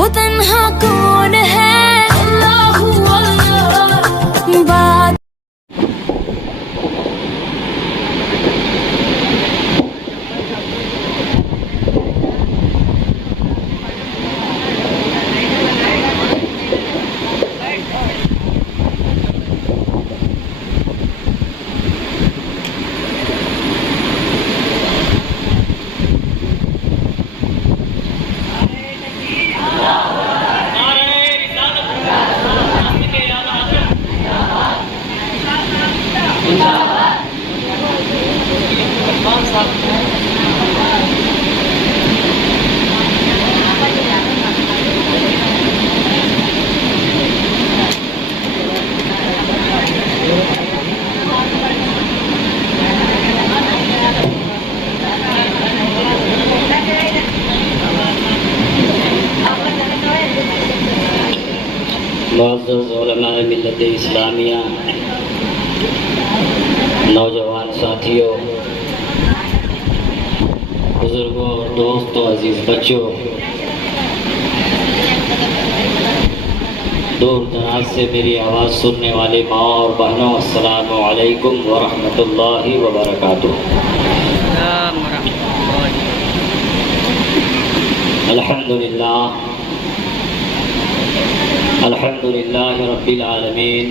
وہ تنہا کون ہے اللہ بات معزز علماء ملت اسلامیہ، نوجوان ساتھیوں، بزرگوں اور دوستوں، عزیز بچوں، دور دراز سے میری آواز سننے والے ماں اور بہنوں، السلام علیکم ورحمۃ اللہ وبرکاتہ۔ الحمد للہ رب العالمین،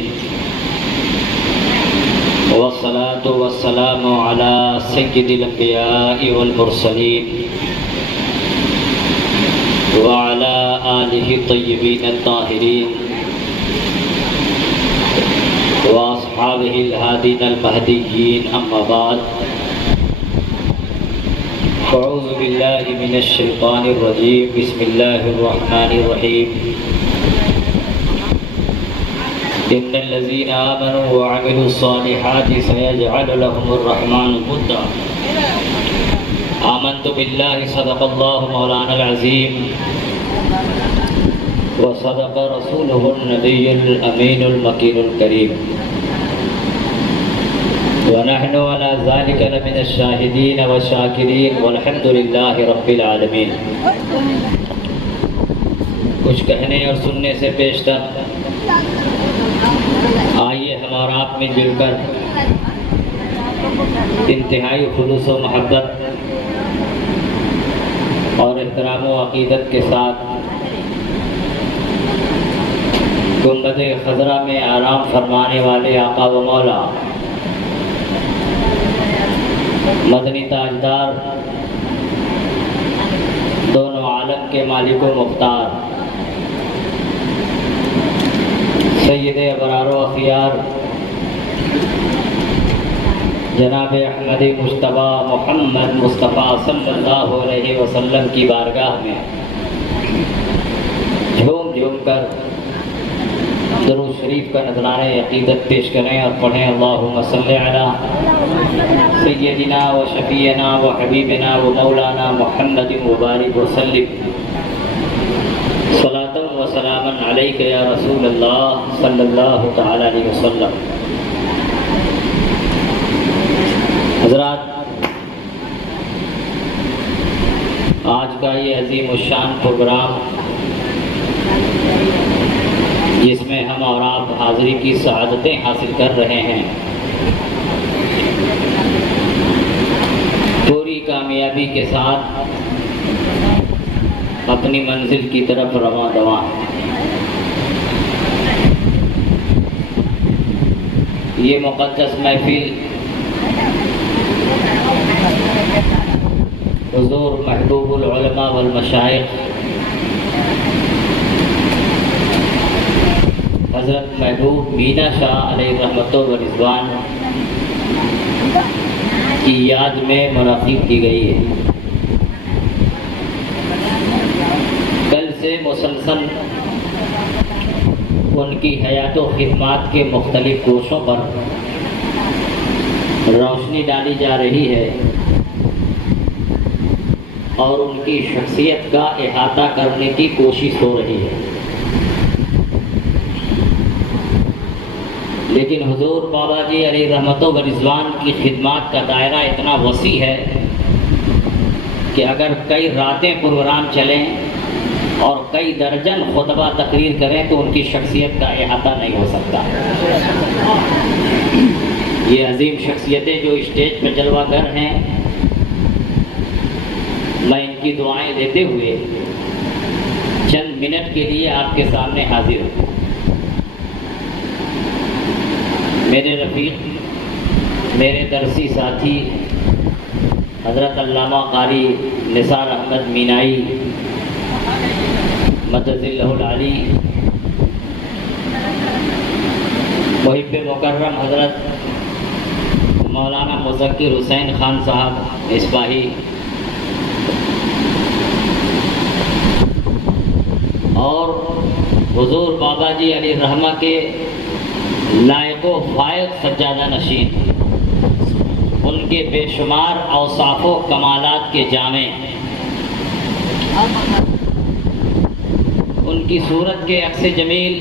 والصلاة والسلام علی سید الانبیاء والمرسلین وعلی آلہ الطیبین الطاہرین واصحابہ الہادین المہدیین، اما بعد، اعوذ باللہ من الشیطان الرجیم، بسم اللہ الرحمن الرحیم۔ ان الذين آمنوا وعملوا الصالحات سيجعل لهم الرحمن ودا۔ آمنت بالله، صدق الله مولانا العظيم، وصدق رسوله النبي الأمين المكين الكريم، ونحن على ذلك لمن الشاهدين والشاكرين، والحمد لله رب العالمين۔ کچھ کہنے اور سننے سے پیشتر آئیے ہم اور آپ میں مل کر انتہائی خلوص و محبت اور احترام و عقیدت کے ساتھ گنبد خضرا میں آرام فرمانے والے آقا و مولا، مدنی تاجدار، دونوں عالم کے مالک و مختار، سید ابرار و اخیار جناب احمد مجتبیٰ محمد مصطفیٰ صلی اللہ علیہ وسلم کی بارگاہ میں جھوم جھوم کر درود شریف کا نذرانہ عقیدت پیش کریں اور پڑھیں، اللہم صلی علی سیدنا و شفیعنا و حبیبنا و مولانا محمد مبارک وسلم، صلاۃ و سلام علیک یا رسول اللہ صلی اللہ تعالی علیہ وسلم۔ حضرات، آج کا یہ عظیم الشان پروگرام جس میں ہم اور آپ حاضری کی سعادتیں حاصل کر رہے ہیں، پوری کامیابی کے ساتھ اپنی منزل کی طرف رواں دواں۔ یہ مقدس محفل حضور محبوب العلماء والمشائخ حضرت محبوب مینا شاہ علیہ رحمت و رضوان کی یاد میں منعقد کی گئی ہے۔ کل سے مسلسل ان کی حیات و خدمات کے مختلف گوشوں پر روشنی ڈالی جا رہی ہے اور ان کی شخصیت کا احاطہ کرنے کی کوشش ہو رہی ہے، لیکن حضور بابا جی علیہ رحمت و رضوان کی خدمات کا دائرہ اتنا وسیع ہے کہ اگر کئی راتیں پروگرام چلیں اور کئی درجن خطبہ تقریر کریں تو ان کی شخصیت کا احاطہ نہیں ہو سکتا۔ یہ عظیم شخصیتیں جو اسٹیج پہ جلوہ گر ہیں، میں ان کی دعائیں دیتے ہوئے چند منٹ کے لیے آپ کے سامنے حاضر ہوں۔ میرے رفیق، میرے درسی ساتھی حضرت علامہ قاری نثار احمد مینائی مدد اللہ العلی، محب مکرم حضرت مولانا مذکر حسین خان صاحب اصباہی، اور حضور بابا جی علیہ الرحمہ کے لائق و فائق سجادہ نشین، ان کے بے شمار اوصاف و کمالات کے جامع، ان کی صورت کے عکس جمیل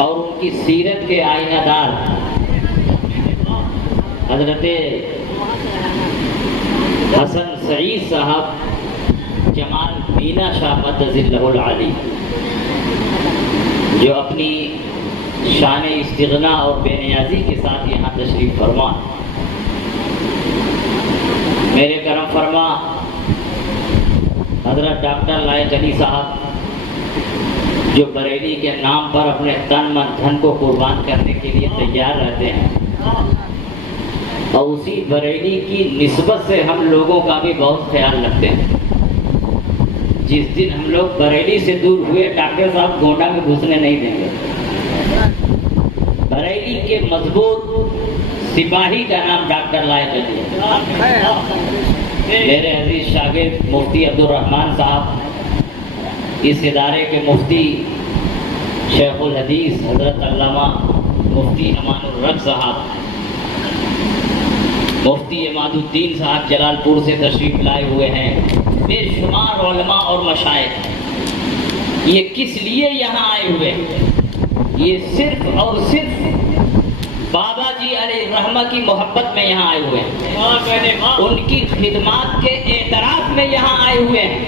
اور ان کی سیرت کے آئینہ دار حضرت حسن سعید صاحب جمال مینا شاہ مدد اللہ العلی، جو اپنی شان استغنا اور بے نیازی کے ساتھ یہاں تشریف فرما، میرے کرم فرما حضرت ڈاکٹر لائق علی صاحب، جو بریلی کے نام پر اپنے تن من دھن کو قربان کرنے کے لیے تیار رہتے ہیں، اور اسی بریلی کی نسبت سے ہم لوگوں کا بھی بہت خیال رکھتے ہیں۔ جس دن ہم لوگ بریلی سے دور ہوئے، ڈاکٹر صاحب گونڈا میں گھسنے نہیں دیں گے۔ بریلی کے مضبوط سپاہی کا نام ڈاکٹر لائق علی ہے۔ میرے عزیز شاگرد مفتی عبد الرحمن صاحب، اس ادارے کے مفتی شیخ الحدیث حضرت علامہ مفتی امان الرق صاحب، مفتی عماد الدین صاحب جلال پور سے تشریف لائے ہوئے ہیں، بے شمار علماء اور مشائخ۔ یہ کس لیے یہاں آئے ہوئے؟ یہ صرف اور صرف بابا جی علیہ الرحمہ کی محبت میں یہاں آئے ہوئے ہیں، ان کی خدمات کے اعتراف میں یہاں آئے ہوئے ہیں۔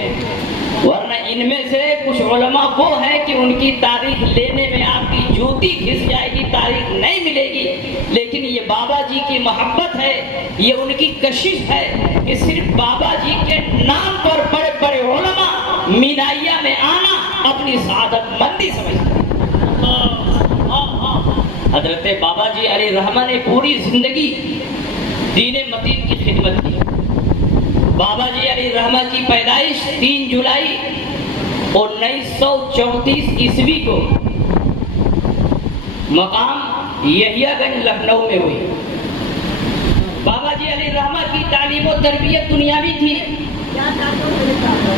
ورنہ ان میں سے کچھ علماء وہ ہیں کہ ان کی تاریخ لینے میں آپ کی جوتی گھس جائے گی، تاریخ نہیں ملے گی، لیکن یہ بابا جی کی محبت ہے، یہ ان کی کشش ہے کہ صرف بابا جی کے نام پر بڑے بڑے علماء مینائیہ میں آنا اپنی سعادت مندی سمجھتے ہیں۔ حضرت بابا جی علیہ الرحمہ نے پوری زندگی دین متین کی خدمت کی۔ بابا جی علیہ الرحمہ کی پیدائش 3 جولائی 1934 عیسوی کو مقام یحییٰ گنج لکھنؤ میں ہوئی۔ بابا جی علیہ الرحمہ کی تعلیم و تربیت دنیاوی تھی۔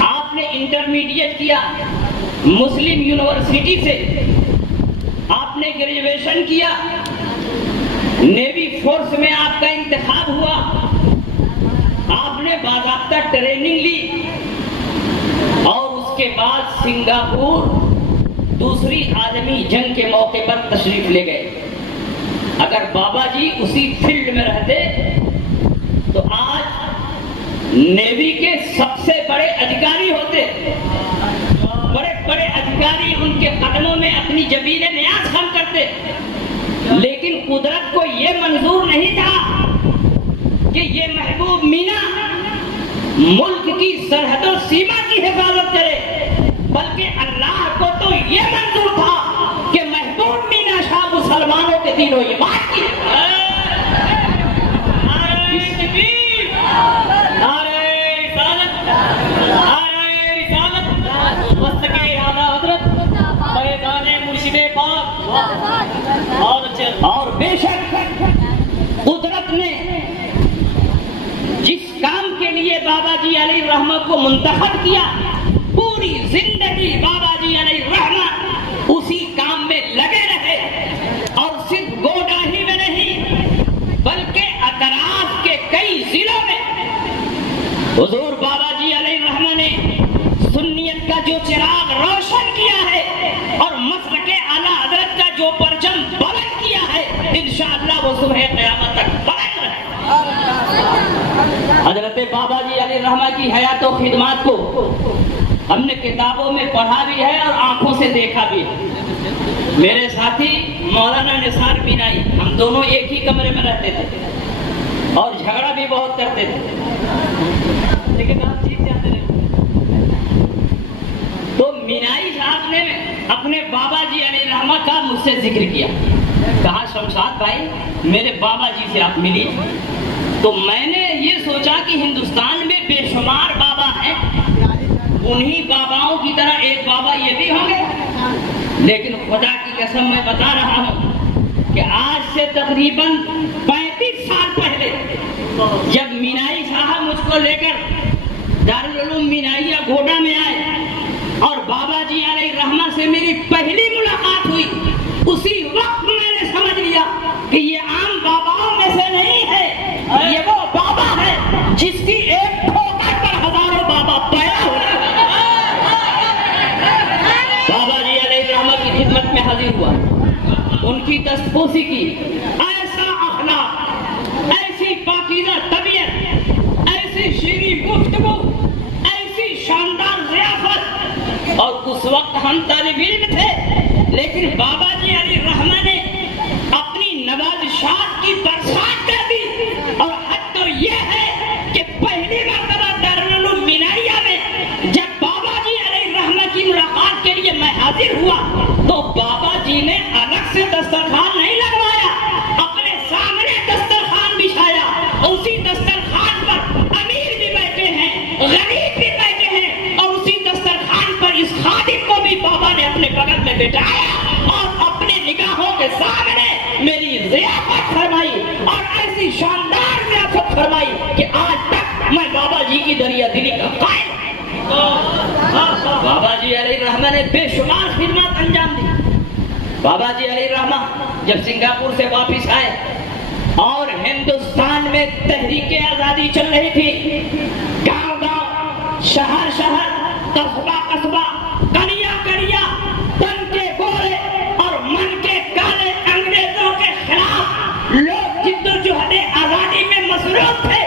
آپ نے انٹرمیڈیٹ کیا مسلم یونیورسٹی سے، آپ نے گریجویشن کیا، نیوی فورس میں آپ کا انتخاب ہوا، آپ نے باضابطہ ٹریننگ لی، اور اس کے بعد سنگاپور دوسری عالمی جنگ کے موقع پر تشریف لے گئے۔ اگر بابا جی اسی فیلڈ میں رہتے تو آج نیوی کے سب سے بڑے ادھیکاری ہوتے، بڑے بڑے ادھیکاری ان کے قدموں میں اپنی جبین نیاز خم کرتے، لیکن قدرت کو یہ منظور نہیں تھا کہ یہ محبوب مینا ملک کی سرحد و سیما کی حفاظت کرے، بلکہ اللہ کو تو یہ منظور تھا کہ محبوب مینا شاہ مسلمانوں کے دین و ایمان کی اور بے شک قدرت نے جس کام کے لیے بابا جی علیہ الرحمہ کو منتخب کیا، پوری زندگی بابا جی علیہ الرحمہ اسی کام میں لگے رہے، اور صرف گوڈا ہی میں نہیں بلکہ اطراف کے کئی ضلعوں میں حضور بابا جی علیہ الرحمہ نے سنیت کا جو چراغ روشن کیا ہے اور مسلک اعلیٰ حضرت کا جو پرچم بلند کیا ہے، انشاءاللہ وہ صبح قیامت تک بلند رہے۔ حضرت بابا جی علیہ الرحمہ کی حیات و خدمات کو ہم نے کتابوں میں پڑھا بھی ہے اور آنکھوں سے دیکھا بھی ہے. میرے ساتھی مولانا نثار بینائی، ہم دونوں ایک ہی کمرے میں رہتے تھے اور جھگڑا بھی بہت کرتے تھے، لیکن آپ جیت جاتے رہے. تو بینائی صاحب نے اپنے بابا جی علیہ رحمہ کا مجھ سے ذکر کیا. کہا شمشاد بھائی میرے بابا جی سے آپ ملیے. تو میں نے یہ سوچا کہ ہندوستان میں بے شمار بابا ہیں، انہی باباؤں کی طرح ایک بابا یہ بھی ہوں گے. لیکن خدا کی قسم میں بتا رہا ہوں کہ آج سے تقریباً 35 سال پہلے جب مینائی صاحب مجھ کو لے کر دارالعلوم مینائیہ گوڈا میں آئے اور بابا جی علیہ رحمہ سے میری پہلی ملاقات ہوئی، اسی وقت میں نے سمجھ لیا کہ یہ عام باباؤں میں سے نہیں ہے، یہ وہ بابا ہے جس کی ایک ٹھوکر پر ہزاروں بابا پیدا ہوئے. بابا جی علیہ رحمہ کی خدمت میں حاضر ہوا، ان کی دستبوسی کی. ایسا اخلاق، ایسی پاکیزہ طبیعت، ایسی شیریں گفتگو، ایسی شاندار ضیافت. اور اس وقت ہم طالب علم تھے، لیکن بابا جی علیہ رحمہ نے اپنی نوازشات کی برسات کر دی. اور حد تو یہ ہے کہ پہلی مرتبہ دارالعلوم مینائیہ میں جب بابا جی علیہ رحمہ کی ملاقات کے لیے میں حاضر ہوا تو بابا جی نے الگ سے دسترخوان نہیں لگوایا، اپنے سامنے دسترخوان بچھایا. اسی دسترخوان پر امیر بھی بیٹھے ہیں، غریب بھی بیٹھے ہیں، اور اسی دسترخوان پر اس خادم کو بھی بابا نے اپنے بغل میں بٹھایا اور اپنی نگاہوں کے سامنے میری ضیافت فرمائی. اور ایسی شاندار ضیافت فرمائی کہ آج تک میں بابا جی کی دریا دلی کا قائل ہوں. بابا جی علیہ رحمہ نے بے شمار خدمات انجام دی. بابا جی علیہ رحمہ جب سنگاپور سے واپس آئے اور ہندوستان میں تحریک آزادی چل رہی تھی، گاؤں گاؤں، شہر شہر، قصبہ قصبہ، قریا قریا، تن کے گورے اور من کے کالے انگریزوں کے خلاف لوگ جدوجہد آزادی میں مصروف تھے.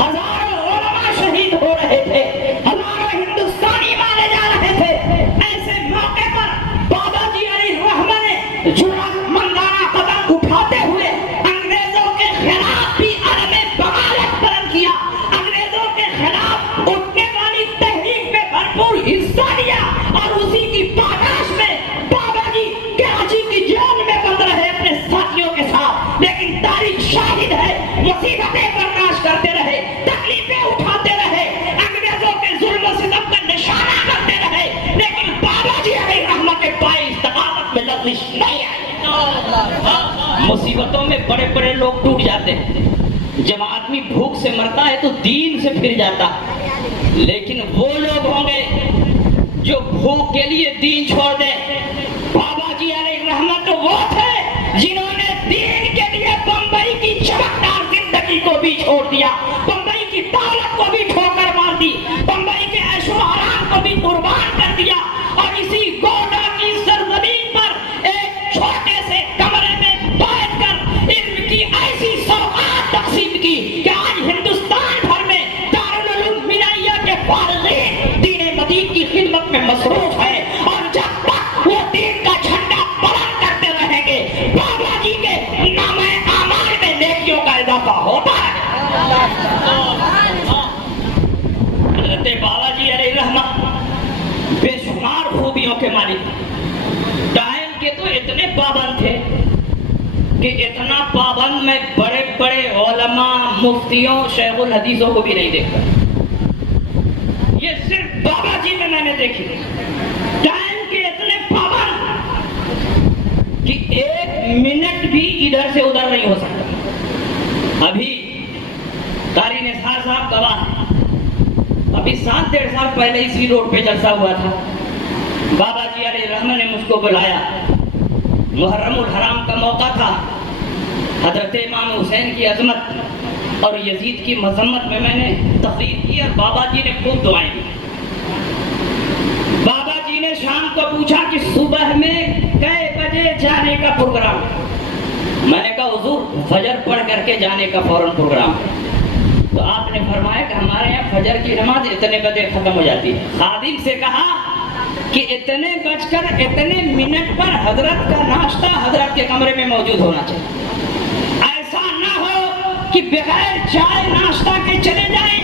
ہزاروں علماء شہید ہو رہے تھے، ہزاروں ہندوستانی مارے جا رہے تھے. ایسے موقع پر بابا جی علیہ رحمہ نے جرأت مندانہ قدم اٹھاتے ہوئے انگریزوں کے خلاف بھی عدم بغاوت بلند کیا، انگریزوں کے خلاف اٹھنے والی تحریک میں بھرپور حصہ لیا. اور اسی کی پاداش میں بابا جی کراچی کی جیل میں بند رہے اپنے ساتھیوں کے ساتھ. لیکن تاریخ شاہد ہے، مصیبتیں برداشت کرتے رہے، تکلیفیں اٹھاتے رہے، انگریزوں کے ظلم و ستم کا نشانہ کرتے رہے، لیکن بابا جی علیہ رحمہ کے پائے استقامت میں لغزش نہیں آئی. مصیبتوں میں بڑے بڑے لوگ ٹوٹ جاتے ہیں. جب آدمی بھوک سے مرتا ہے تو دین سے پھر جاتا ہے، لیکن وہ لوگ ہوں گے جو بھوک کے لیے دین چھوڑ دیں. بابا جی علیہ رحمہ تو وہ تھے جنہوں نے دین کے لیے بمبئی کی چمکدار زندگی کو بھی چھوڑ دیا، بمبئی کی دولت کو بھی ٹھوکر مار دی، بمبئی کے عیش و آرام کو بھی قربان کر دیا. اور اسی گوڈا کی سرزمین پر ایک چھوٹے سے کمرے میں بیٹھ کر علم کی ایسی سوغات تقسیم کی کہ آج ہندوستان بھر میں دارالعلوم مینائیہ کے فارغین دین مدین کی خدمت میں مصروف ہے. اور جب تک وہ دین کا جھنڈا بلند کرتے رہیں گے، بابا جی کے نام اعمال میں نیکیوں کا اضافہ ہوتا ہے. حضرت بابا جی علیہ رحمہ بے شمار خوبیوں کے مالک، ٹائم کے تو اتنے پابند تھے کہ اتنا پابند میں بڑے بڑے علماء، مفتیوں، شیخ الحدیثوں کو بھی نہیں دیکھتا. یہ صرف بابا جی میں نے دیکھی. ٹائم کے اتنے پابند کہ ایک منٹ بھی ادھر سے ادھر نہیں ہو سکتا. ابھی قاری نثار صاحب گواہ ہیں، ابھی 7-8 سال پہلے اسی روڈ پہ جلسہ ہوا تھا. بابا جی علیہ رحمہ نے مجھ کو بلایا، محرم الحرام کا موقع تھا. حضرت امام حسین کی عظمت اور یزید کی مذمت میں نے تقریر کی اور بابا جی نے خوب دعائیں دی. بابا جی نے شام کو پوچھا کہ صبح میں کئے بجے جانے کا پروگرام؟ میں نے کہا حضور فجر پڑھ کر کے جانے کا فوراً پروگرام. تو آپ نے فرمایا کہ ہمارے یہاں فجر کی نماز اتنے بجے ختم ہو جاتی ہے. خادم سے کہا کہ اتنے بج کر اتنے منٹ پر حضرت کا ناشتہ حضرت کے کمرے میں موجود ہونا چاہیے. ایسا نہ ہو کہ بغیر چائے ناشتہ کے چلے جائیں.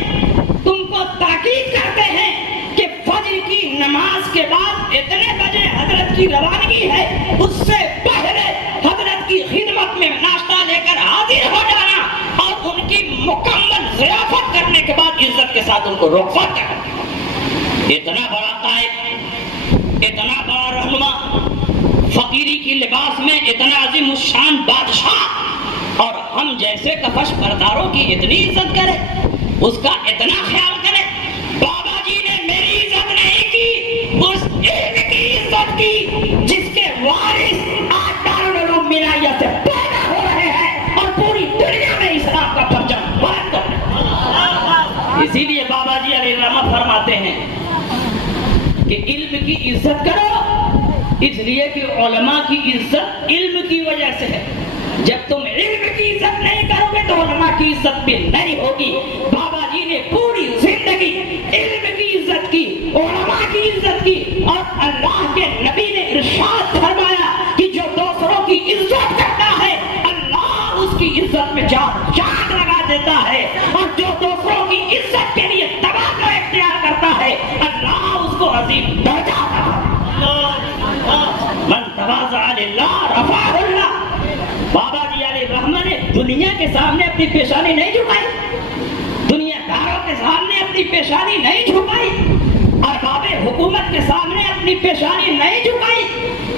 تم کو تاکید کرتے ہیں کہ فجر کی نماز کے بعد اتنے بجے حضرت کی روانگی ہے, اس سے پہلے حضرت کی خدمت میں ناشتہ لے کر حاضر ہو جانا اور ان کی مکمل ضیافت کرنے کے بعد عزت کے ساتھ ان کو رخصت کرنا. اتنا بڑا قائد, اتنا بڑا رہنما, فقیری کی لباس میں اتنا عظیم الشان بادشاہ, اور ہم جیسے کفش برداروں کی اتنی عزت کرے, اس کا اتنا خیال کرے. بابا جی نے میری عزت نہیں کی, اس علم کی عزت کی جس کے وارث آج دارالعلوم ملائیہ سے پیدا ہو رہے ہیں اور پوری دنیا میں اسلام کا پرچم بلند کر رہے ہیں. اسی لیے بابا جی علیہ الرحمہ فرماتے ہیں کہ علم کی عزت کرو, اس لیے کہ علماء کی عزت علم کی وجہ سے ہے. جب تم علم کی عزت نہیں کرو گے تو علماء کی عزت بھی نہیں ہوگی. بابا جی نے پوری زندگی علم کی عزت کی, علماء کی عزت کی, اور اللہ کے نبی نے ارشاد فرمایا کہ جو دوسروں کی عزت کرتا ہے اللہ اس کی عزت میں جان لگا دیتا ہے, اور جو دوسروں کی عزت کے لیے تبادلہ اختیار کرتا ہے اللہ اس کو عظیم درجہ عطا کرتا ہے. من تواضع للہ رفعہ اللہ. بابا جی علیہ الرحمہ نے دنیا کے سامنے اپنی پیشانی نہیں جھکائی, دنیا داروں کے سامنے اپنی پیشانی نہیں جھکائی, ارباب حکومت کے سامنے اپنی پیشانی نہیں جھکائی,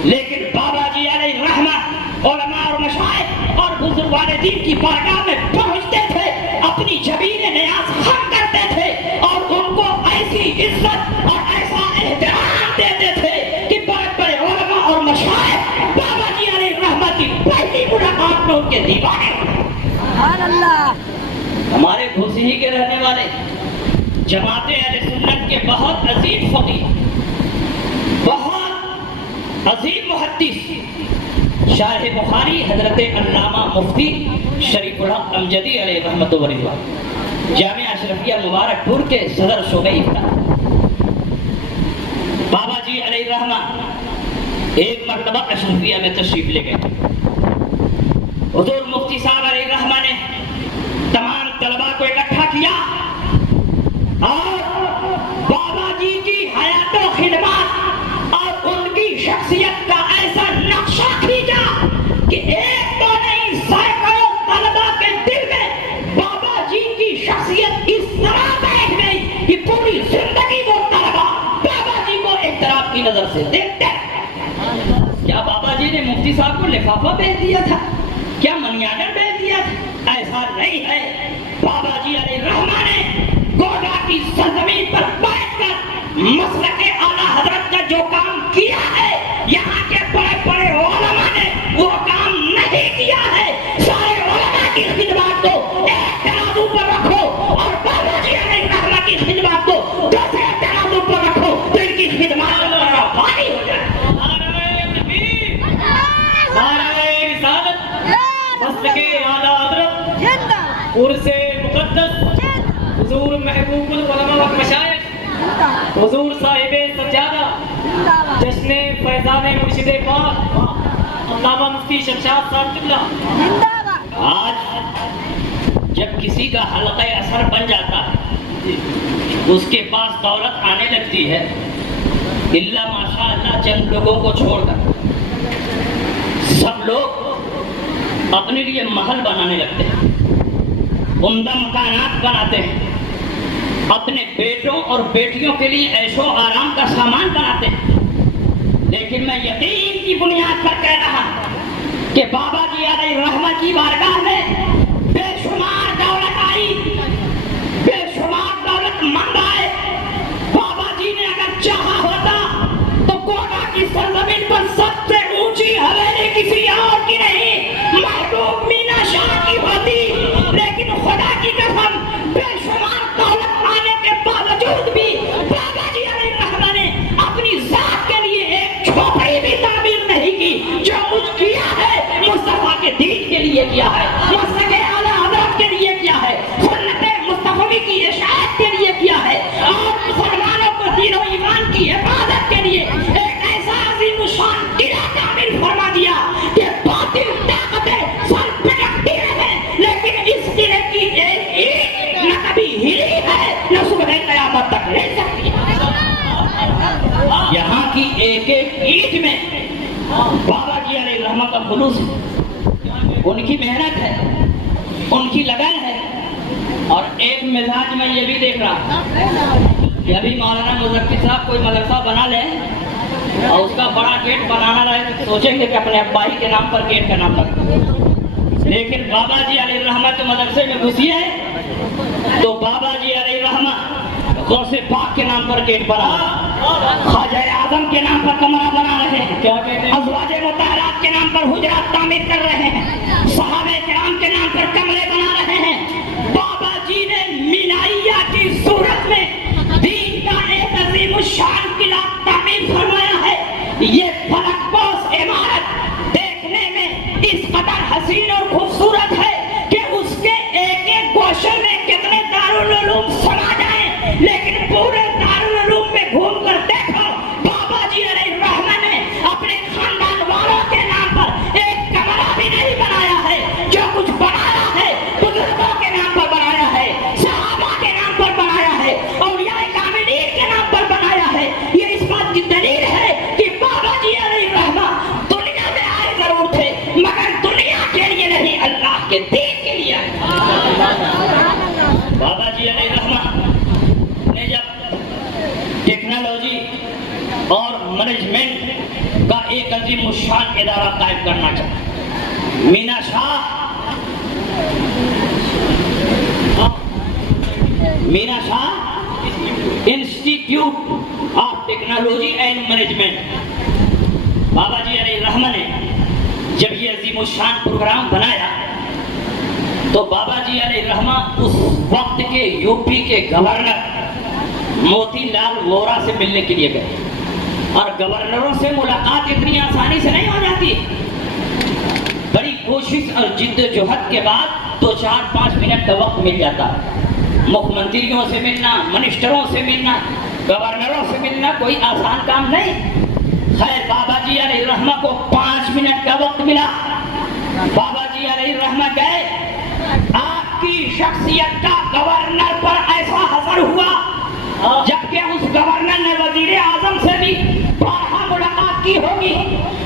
لیکن بابا جی علیہ الرحمہ علماء اور مشائخ اور بزرگان دین کی بارگاہ میں پہنچتے تھے, اپنی جبین نیاز خم کرتے تھے اور ان کو ایسی عزت اور ایسا احترام دیتے تھے کہ بڑے بڑے علماء اور مشائخ بابا جی علیہ الرحمہ کی پہلی ملاقات میں ان کے دیوانے. سبحان اللہ. ہمارے گھوسی ہی کے رہنے والے جماعت اہل سنت کے بہت عظیم فقیہ, بہت عظیم محدث شارح بخاری حضرت علامہ مفتی شریف الحق امجدی علیہ رحمۃ و رضوان, جامعہ اشرفیہ مبارک پور کے صدر شعبہ افتاح. بابا جی علیہ الرحمہ ایک مرتبہ اشرفیہ میں تشریف لے گئے. حضور مفتی صاحب علیہ الرحمہ نے تمام طلباء کو اکٹھا کیا اور بابا جی کی حیات و خدمات اور ان کی شخصیت کا ایسا نقشہ کھینچا کہ ایک تو نہیں سینکڑوں طلباء کے دل میں بابا جی کی شخصیت اس طرح بیٹھ گئی کہ پوری زندگی وہ طلباء بابا جی کو احترام کی نظر سے دیکھتے ہیں. کیا بابا جی نے مفتی صاحب کو لفافہ بھیج دیا تھا, کیا منی آرڈر بھیج دیا تھا؟ ایسا نہیں ہے. بابا جی علیہ الرحمہ نے گوڑا کی سرزمین پر بیٹھ کر مسلک اعلیٰ حضرت کا جو کام کیا ہے یہاں کے بڑے بڑے علماء نے وہ کام نہیں کیا ہے. سارے علماء کی خدمات کو ایک ترازو پر رکھو اور بابا جی علیہ الرحمہ کی خدمات کو دوسرے ترازو پر رکھو تو ان کی خدمات پانی ہو جائے. عرص مقدس حضور محبوب العلماء والمشائخ حضور صاحب سجادہ جشن فیضان مرشد پاک علامہ مفتی شمشاد صاحب قبلہ. آج جب کسی کا حلقہ اثر بن جاتا ہے, اس کے پاس دولت آنے لگتی ہے, الا ماشاء اللہ چند لوگوں کو چھوڑ کر سب لوگ اپنے لیے محل بنانے لگتے ہیں, عمدہ مکانات بناتے ہیں, اپنے بیٹوں اور بیٹیوں کے لیے عیش و آرام کا سامان بناتے ہیں. لیکن میں یقین کی بنیاد پر کہہ رہا ہوں کہ بابا جی علیہ الرحمہ کی بارگاہ میں بے شمار دولت آئی, بے شمار دولت مند آئے. بابا جی نے اگر چاہا ہوتا تو کوٹا کی سرزمین پر سب سے اونچی حویلی کسی اور کی نہیں, محبوب مینا شاہ کی ہوتی. لیکن خدا کی قسم بے شمار دولت آنے کے باوجود بھی بابا جی علیہ الرحمہ نے اپنی ذات کے لیے ایک جھوپڑی بھی تعمیر نہیں کی. جو کچھ کیا ہے مصطفیٰ کے دین کے لیے کیا ہے, مسلک اعلیٰ حضرت کے لیے کیا ہے, سنت ایک ایک اینٹ میں بابا جی علیہ الرحمہ کا خلوص ہے، ان کی محنت ہے، ان کی لگن ہے۔ اور ایک مزاج میں یہ بھی دیکھ رہا کہ ابھی مولانا مظفر صاحب کوئی مدرسہ بنا لے اور اس کا بڑا گیٹ بنانا رہے تو سوچیں گے کہ اپنے ابائی کے نام پر گیٹ کا نام پر، لیکن بابا جی علیہ الرحمہ کے مدرسے میں گھسی ہے تو بابا جی علیہ الرحمہ غوث پاک کے نام پر گیٹ بنا، خواجہ اعظم کے نام پر کمرہ بنا رہے ہیں، کیا کہتے ہیں، ازواج مطہرات کے نام پر حجرات تعمیر کر رہے ہیں، صحابہ کرام کے نام پر کمرے بنا رہے ہیں۔ بابا جی نے مینائیہ کی صورت میں دین کا ایک عظیم الشان قلعہ تعمیر فرمایا ہے۔ یہ فلک پوش عمارت دیکھنے میں اس قدر حسین اور خوبصورت ہے کہ اس کے ایک ایک گوشے میں کتنے دارالعلوم سما جائیں، لیکن پورے دارالعلوم میں گھوم کر دیکھو بابا جی علیہ الرحمہ نے اپنے خاندان والوں کے نام پر ایک کمرہ بھی نہیں بنایا ہے۔ جو کچھ بنایا ہے بزرگوں کے نام پر بنایا ہے، صحابہ کے نام پر بنایا ہے، اولیاء کاملین کے نام پر بنایا ہے۔ یہ اس بات کی دلیل ہے کہ بابا جی علیہ الرحمہ دنیا میں آئے ضرور تھے مگر دنیا کے لیے نہیں، اللہ کے دین کے لیے۔ بابا جی علیہ الرحمہ نے جب ٹیکنالوجی اور مینجمنٹ کا ایک عظیم الشان ادارہ قائم کرنا چاہا، Meena Shah institute of technology and management, بابا جی علیہ الرحمہ نے جب یہ عظیم الشان پروگرام بنایا تو بابا جی علیہ الرحمہ اس وقت کے یو پی کے گورنر موتی لال وورا سے ملنے کے لیے گئے، اور گورنروں سے ملاقات اتنی آسانی سے نہیں ہو جاتی، بڑی کوشش اور جد و جہد کے بعد 2-4-5 منٹ کا وقت مل جاتا ہے۔ مکھ منتریوں سے ملنا، منسٹروں سے ملنا، گورنروں سے ملنا کوئی آسان کام نہیں۔ خیر بابا جی علیہ الرحمہ کو 5 منٹ کا وقت ملا، بابا جی علیہ الرحمہ گئے، آپ کی شخصیت کا گورنر پر ایسا اثر ہوا جبکہ اس گورنر نے وزیر اعظم سے بھی 12 ملاقات کی ہوگی،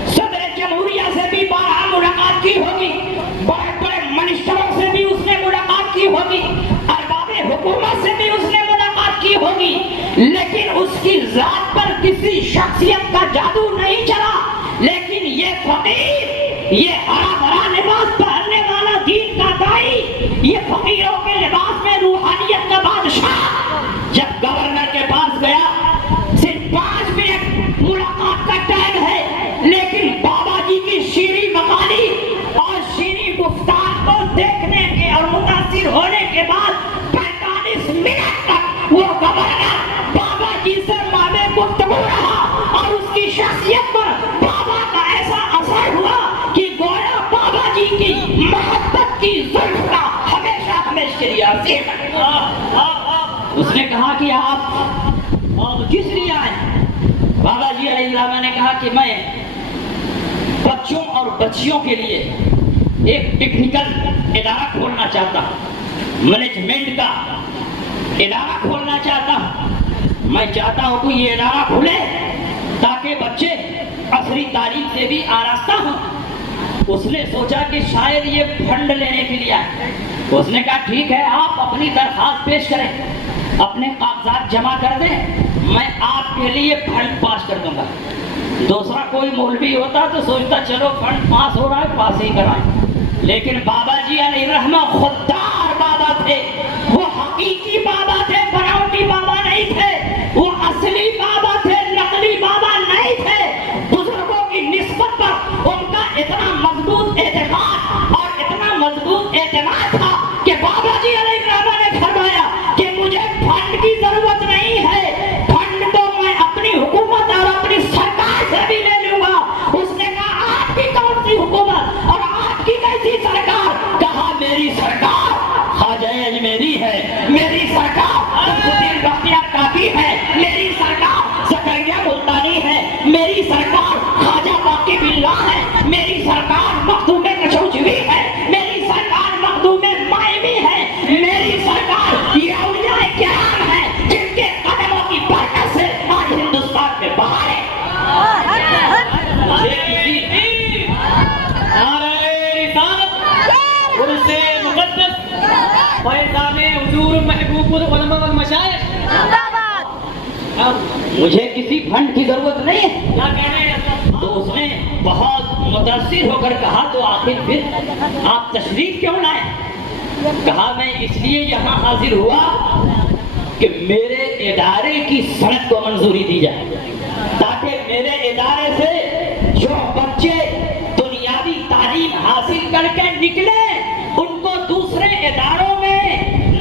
صدر جمہوریہ سے بھی 12 ملاقات کی ہوگی، بڑے بڑے منسٹروں سے بھی اس نے ملاقات کی ہوگی، ارباب حکومت سے بھی اس نے ملاقات کی ہوگی، لیکن اس کی ذات پر کسی شخصیت کا جادو نہیں چلا۔ لیکن یہ فقیر، یہ ہرا بھرا لباس پہننے والا دین کا دائی، یہ فقیروں کے لباس میں روحانیت کا بادشاہ جب گورنر کے پاس گیا، صرف 5 منٹ ملاقات کا ٹائم ہے، لیکن بابا جی کی شیریں مقالی اور شیریں گفتار کو دیکھنے کے اور متاثر ہونے کے بعد 45 منٹ تک وہ گورنر بابا جی سے مابے گفتگو رہا، اور اس کی شخصیت پر بابا کا ایسا اثر ہوا کہ گویا بابا جی کی محبت کی زلف کا ہمیشہ ہمیشہ کے لیے عظیم ہے۔ اس نے کہا کہ آپ کس لیے آئے؟ بابا جی علیہ الرحمہ نے کہا کہ میں بچوں اور بچیوں کے لیے ایک ٹیکنیکل ادارہ کھولنا چاہتا ہوں، مینجمنٹ کا ادارہ کھولنا چاہتا ہوں۔ میں چاہتا ہوں کہ یہ ادارہ کھلے تاکہ بچے عصری تعلیم سے بھی آراستہ ہوں۔ اس نے سوچا کہ شاید یہ فنڈ لینے کے لیے آئے۔ اس نے کہا ٹھیک ہے، آپ اپنی درخواست پیش کریں، اپنے کاغذات جمع کر دیں، میں آپ کے لیے فنڈ پاس کر دوں گا۔ دوسرا کوئی مولوی ہوتا تو سوچتا چلو فنڈ پاس ہو رہا ہے پاس ہی کرائیں، لیکن بابا جی علیہ الرحمہ خوددار بابا تھے، وہ حقیقی بابا تھے، بناوٹی بابا نہیں تھے، وہ اصلی بابا تھے، نقلی بابا نہیں تھے۔ بزرگوں کی نسبت پر ان کا اتنا مضبوط اعتقاد اور اتنا مضبوط اعتماد تھا کہ بابا جی علیہ الرحمہ نے فرمایا کہ مجھے فنڈ کی ضرورت نہیں ہے، فنڈ تو میں اپنی حکومت اور اپنی سرکار سے بھی لے لوں گا۔ اس نے کہا آپ کی کون سی حکومت اور آپ کی کیسی سرکار؟ کہا میری سرکار خواجہ اجمیری ہے، میری سرکار قطب الدین بختیار کاکی ہے، مجھے کسی فنڈ کی ضرورت نہیں ہے. کیا کہہ رہے ہیں؟ تو اس نے بہت متاثر ہو کر کہا تو آخر پھر آپ تشریف کیوں لائے؟ کہا میں اس لیے یہاں حاضر ہوا کہ میرے ادارے کی صنعت کو منظوری دی جائے تاکہ میرے ادارے سے جو بچے دنیاوی تعلیم حاصل کر کے نکلے ان کو دوسرے اداروں میں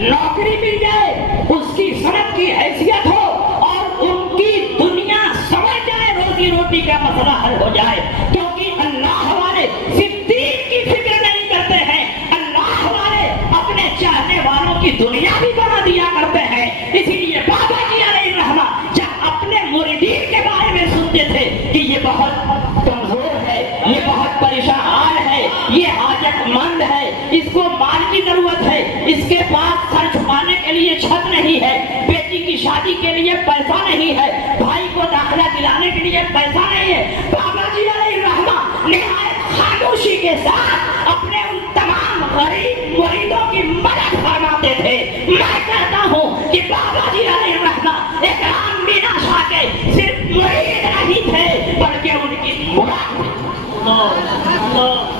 نوکری مل جائے، اس کی صنعت کی حیثیت ہو اور ان کی دنیا سمجھ جائے، روزی روٹی کا مسئلہ حل ہو جائے. کیونکہ اللہ ہمارے صرف دین کی فکر نہیں کرتے ہیں، اللہ ہمارے اپنے چاہنے والوں کی دنیا بھی بنا دیا کرتے ہیں. اسی لیے بابا جی علیہ الرحمہ جب اپنے مریدین کے بارے میں سنتے تھے کہ یہ بہت کمزور ہے، یہ بہت پریشان ہے، یہ حاجت مند ہے، اس کو مال کی ضرورت ہے، اس کے پاس سر چھپانے کے لیے چھت نہیں ہے، بیٹی کی شادی کے لیے پیسہ نہیں ہے، بھائی کو داخلہ دلانے کے لیے پیسہ نہیں ہے، بابا جی علیہ الرحمہ نہایت خاموشی کے ساتھ اپنے ان تمام غریب مریدوں کی مدد فرماتے تھے. میں کہتا ہوں کہ بابا جی علیہ الرحمہ اکرام مینا شاہ کے صرف مرید نہیں تھے بلکہ ان کی مراد.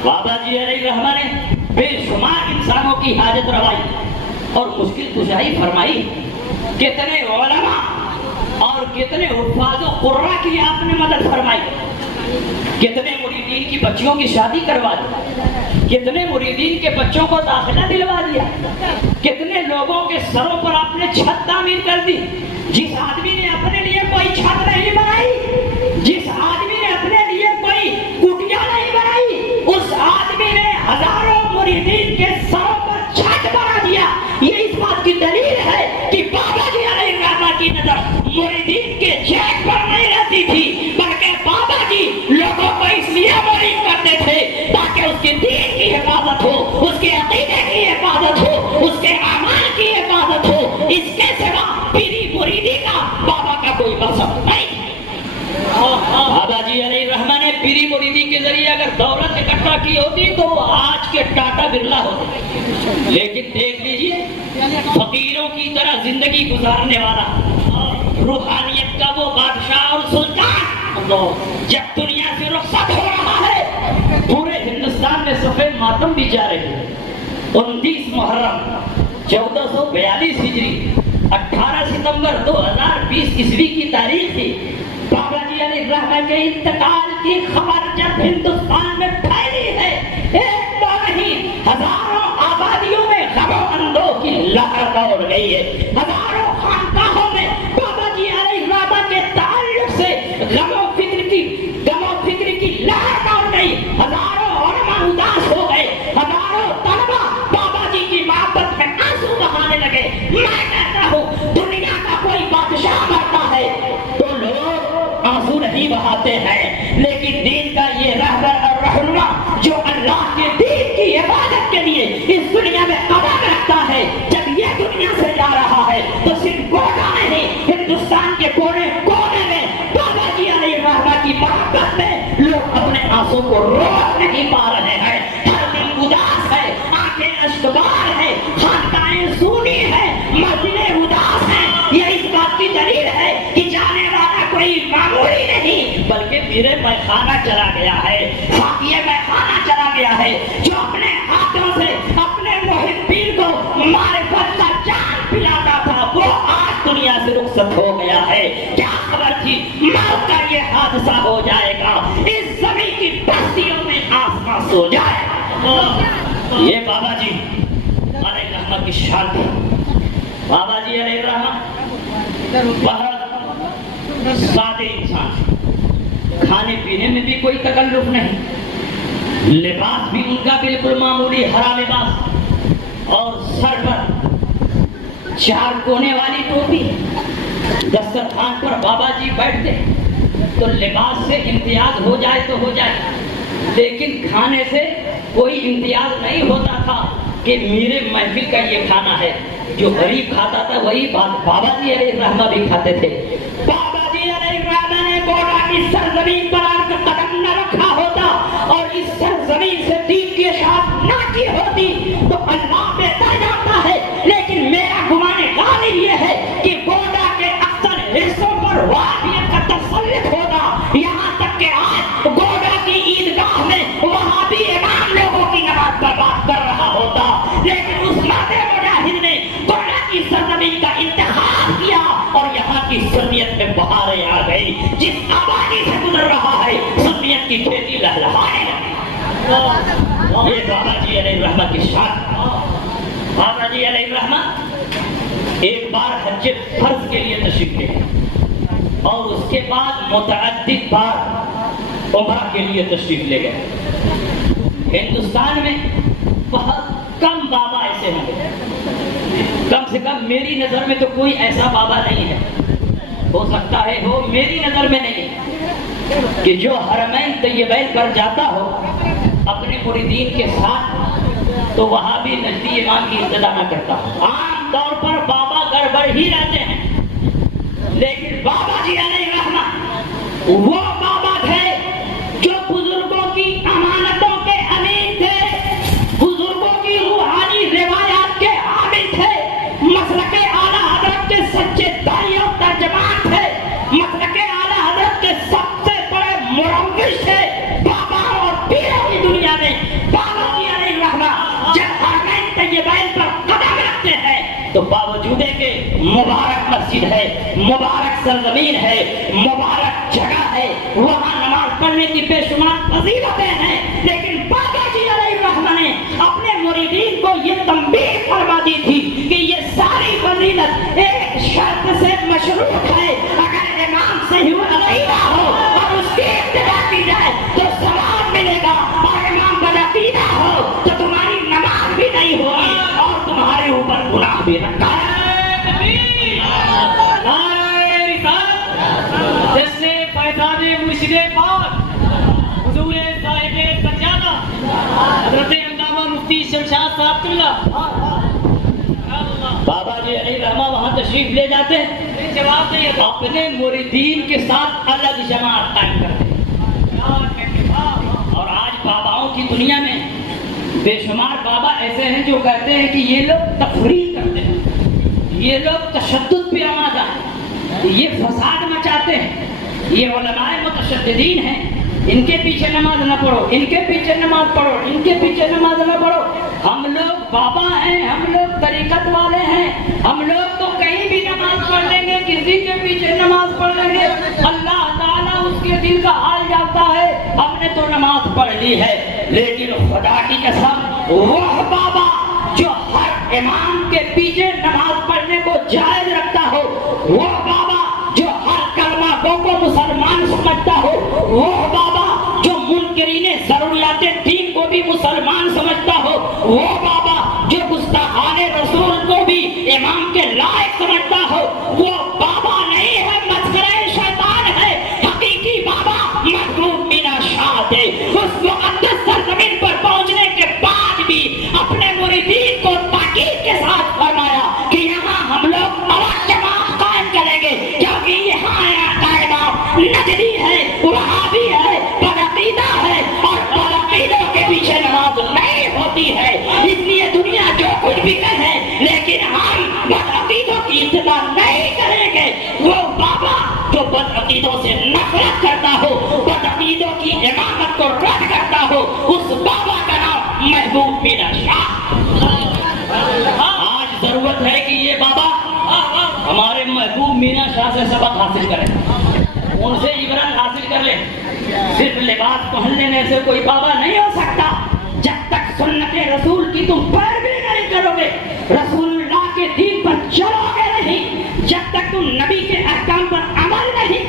بابا جی علیہ الرحمہ نے بے شمار انسانوں کی حاجت روائی اور مشکل کشائی فرمائی. کتنے علماء اور کتنے حفاظ و قرہ کی آپ نے مدد فرمائی، کتنے مریدین کی بچیوں کی شادی کروا دی، کتنے مریدین کے بچوں کو داخلہ دلوا دیا، کتنے لوگوں کے سروں پر آپ نے چھت تعمیر کر دی. جس آدمی نے اپنے لیے کوئی چھت نہیں بنائی، جس آدمی نے اپنے لیے کوئی کٹیا نہیں بنائی، اس آدمی نے ہزاروں مریدین کے سروں پر چھت بنا دیا. یہ اس بات کی دلیل ہے کہ بابا جی علیہ الرحمہ کی نظر مریدین کے جیب پر نہیں رہتی تھی بلکہ بابا جی لوگوں کو اس لیے مرید کرتے تھے تاکہ اس کے دین کی حفاظت ہو، اس کے عقیدے کی حفاظت ہو، اس کے اعمال کی حفاظت ہو. اس کے سوا پیری مریدی کا بابا کا کوئی مقصد نہیں. بابا جی علیہ الرحمہ نے پیری مریدی کے ذریعے اگر دولت اکٹھا کی ہوتی تو آج کے ٹاٹا برلا ہوتے. لیکن دیکھ لیجیے فقیروں کی طرح زندگی گزارنے والا روحانیت کا وہ بادشاہ اور سلطان جب دنیا سے رخصت ہو رہا ہے، پورے ہندوستان میں سفید ماتم بھی جا رہے ہیں. 29 محرم 1442 ہجری 18 ستمبر 2020 عیسوی کی تاریخ تھی. بابا جی علیہ الرحمہ کے انتقال کی خبر جب ہندوستان میں پھیلی ہے، ایک تو نہیں ہزاروں آبادیوں میں غم و اندوہ کی لہر دوڑ گئی ہے. ہزاروں خانقاہوں میں بابا جی علیہ الرحمہ کے تعلق سے غم و فکر کی لہر دوڑ گئی. ہزاروں علماء اداس ہو گئے، ہزاروں طلبہ بابا جی کی محبت میں آنسو بہانے لگے. میں کہتا ہوں دنیا کا کوئی بادشاہ مرتا ہے تو لوگ آنسو نہیں بہاتے ہیں، لیکن دین کا یہ رہبر اور رہنما جو اللہ کے دین کی عبادت کے لیے اس دنیا میں قدم رکھتا ہے، جب یہ دنیا سے جا رہا ہے تو صرف گوڑا نہیں، ہندوستان کے کونے کونے میں بابا جی علیہ الرحمہ کی محبت میں لوگ اپنے آنسو کو روک نہیں پا رہے ہیں. ہر دل اداس ہے، آنکھیں اشکبار ہے، خانقاہیں سونی ہے، محفلیں اداس ہیں. یہ اس بات کی دلیل ہے کہ جانے والا کوئی معمولی نہیں بلکہ میرے میخانہ چلا گیا ہے، فاقیہ میخانہ چلا گیا ہے، جو اپنے ہاتھوں سے اپنے محبین کو معرفت کا جام پلاتا تھا وہ آج دنیا سے رخصت ہو گیا ہے. کیا خبر تھی موت کا یہ حادثہ ہو جائے گا، اس زمین کی بستیوں میں آسمان سو جائے گا. یہ بابا جی علیہ الرحمہ کی شان تھی. بابا جی علیہ الرحمہ بہت سادے انسان، کھانے پینے میں بھی کوئی تکلف نہیں، لباس بھی ان کا بالکل معمولی ہرا لباس اور سر پر 4 کونے والی ٹوپی. دسترخوان پر بابا جی بیٹھتے تو لباس سے امتیاز ہو جائے تو ہو جائے، لیکن کھانے سے کوئی امتیاز نہیں ہوتا تھا کہ میرے محفل کا یہ کھانا ہے. جو غریب کھاتا تھا وہی بابا جی علیہ الرحمہ بھی کھاتے تھے. بابا جی علیہ الرحمہ نے گوڑا کی سرزمین پر آ کر قدم نہ رکھا ہوتا اور اس سرزمین سے دین کی اشاعت نہ کی ہوتی تو اللہ بہتر جانتا ہے. لیکن میرا گمان غالب یہ ہے کہ گوڑا کے اکثر حصوں پر واقع کی کھیتی لہلہانے لگی. یہ بابا جی علیہ الرحمہ کی شان. بابا جی علیہ الرحمہ ایک بار حج فرض کے لیے تشریف لے گئے اور اس کے بعد متعدد بار عمرہ کے لیے تشریف لے گئے. ہندوستان میں بہت کم بابا ایسے ہوں گے, کم سے کم میری نظر میں تو کوئی ایسا بابا نہیں ہے, ہو سکتا ہے ہو, میری نظر میں نہیں, کہ جو حرمین طیبین پر جاتا ہو اپنے مریدین کے ساتھ تو وہاں بھی نجدی امام کی ابتدا نہ کرتا. عام طور پر بابا گڑبڑ ہی رہتے ہیں, لیکن بابا جی علیہ الرحمہ وہ بابا تھے جو بزرگوں کی امانتوں کے امین تھے, بزرگوں کی روحانی روایات کے حامل تھے, مسلک اعلیٰ حضرت کے سچے داعی اور ترجمان تھے, مسلک اعلیٰ حضرت کے سب سے بڑے مروج تھے. بابا اور پیروں کی دنیا میں بابا جی علیہ الرحمہ جب حرمین طیبین پر قدم رکھتے ہیں تو باوجود کہ مبارک مسجد ہے, مبارک سرزمین ہے, مبارک جگہ ہے, وہاں نماز پڑھنے کی بے شمار فضیلتیں ہیں, لیکن بابا جی علیہ الرحمہ نے اپنے مریدین کو یہ تنبیہ فرما دی تھی کہ یہ ساری فضیلت ایک شرط سے مشروط ہے. اگر امام صحیح العقیدہ ہو اور اس کی اتباع کی جائے تو ثواب ملے گا, اور امام بدعقیدہ ہو تو تمہاری نماز بھی نہیں ہوگی اور تمہارے اوپر گناہ بھی رکھا ہے. جس نے فیضان مرشد پاک حضور صاحب سجادہ حضرت علامہ مفتی شمشاد صاحب قبلہ بابا جی علیہ الرحمہ وہاں تشریف لے جاتے ہیں, جواب نہیں ہے. اپنے مریدین کے ساتھ الگ جماعت قائم کرتے ہیں. اور آج باباؤں کی دنیا میں بے شمار بابا ایسے ہیں جو کہتے ہیں کہ یہ لوگ تفریح کرتے ہیں, یہ لوگ تشدد پہ آمادہ ہیں, یہ فساد مچاتے ہیں, یہ علماء متشددین ہیں, ان کے پیچھے نماز نہ پڑھو, ان کے پیچھے نماز پڑھو, ان کے پیچھے نماز نہ پڑھو. ہم لوگ بابا ہیں, ہم لوگ طریقت والے ہیں, ہم لوگ تو کہیں بھی نماز پڑھ لیں گے, کسی کے پیچھے نماز پڑھ لیں گے. اللہ تعالیٰ اس کے دل کا حال جانتا ہے, ہم نے تو نماز پڑھ لی ہے, لیکن خدا کی قسم وہ بابا جو ہر امام کے پیچھے نماز پڑھنے کو جائز رکھتا ہو, وہ بابا جو ہر کلمہ گو کو مسلمان سمجھتا ہو, وہ بابا جو منکرین ضروریات دین کو بھی مسلمان سمجھتا ہو, وہ بابا جو گستاخان رسول کو بھی امام کے لائق سمجھتا ہو, وہ بابا نہیں ہے, مسخرہ شیطان ہے. حقیقی بابا محبوب مینا شاہ ہے. اس مقدس سرزمین پر پہنچنے کے بعد بھی اپنے مریدین کو تاکید کے ساتھ فرمایا کہ یہاں ہم لوگ الگ جماعت قائم کریں گے, کیونکہ یہاں نجدی ہے, وہابی ہے, بدعقیدہ ہے, اور بدعقیدوں کے پیچھے نماز نہیں ہوتی ہے. اس لیے دنیا جو کچھ بھی کہے, لیکن ہم بدعقیدوں کی اتباع نہیں کریں گے. وہ بابا جو بدعقیدوں سے نفرت کرتا ہو, بدعقیدوں کی امامت کو رد کرتا ہو, اس بابا کا نام محبوب مینا شاہ. آج ضرورت ہے کہ یہ بابا ہمارے محبوب مینا شاہ سے سبق حاصل کریں, ان سے عبرت حاصل کر لیں. صرف لباس پہن لینے سے کوئی بابا نہیں ہو سکتا. جب تک سنت رسول کی تم پیروی نہیں کرو گے, رسول اللہ کے دین پر چلو گے نہیں, جب تک تم نبی کے احکام پر عمل نہیں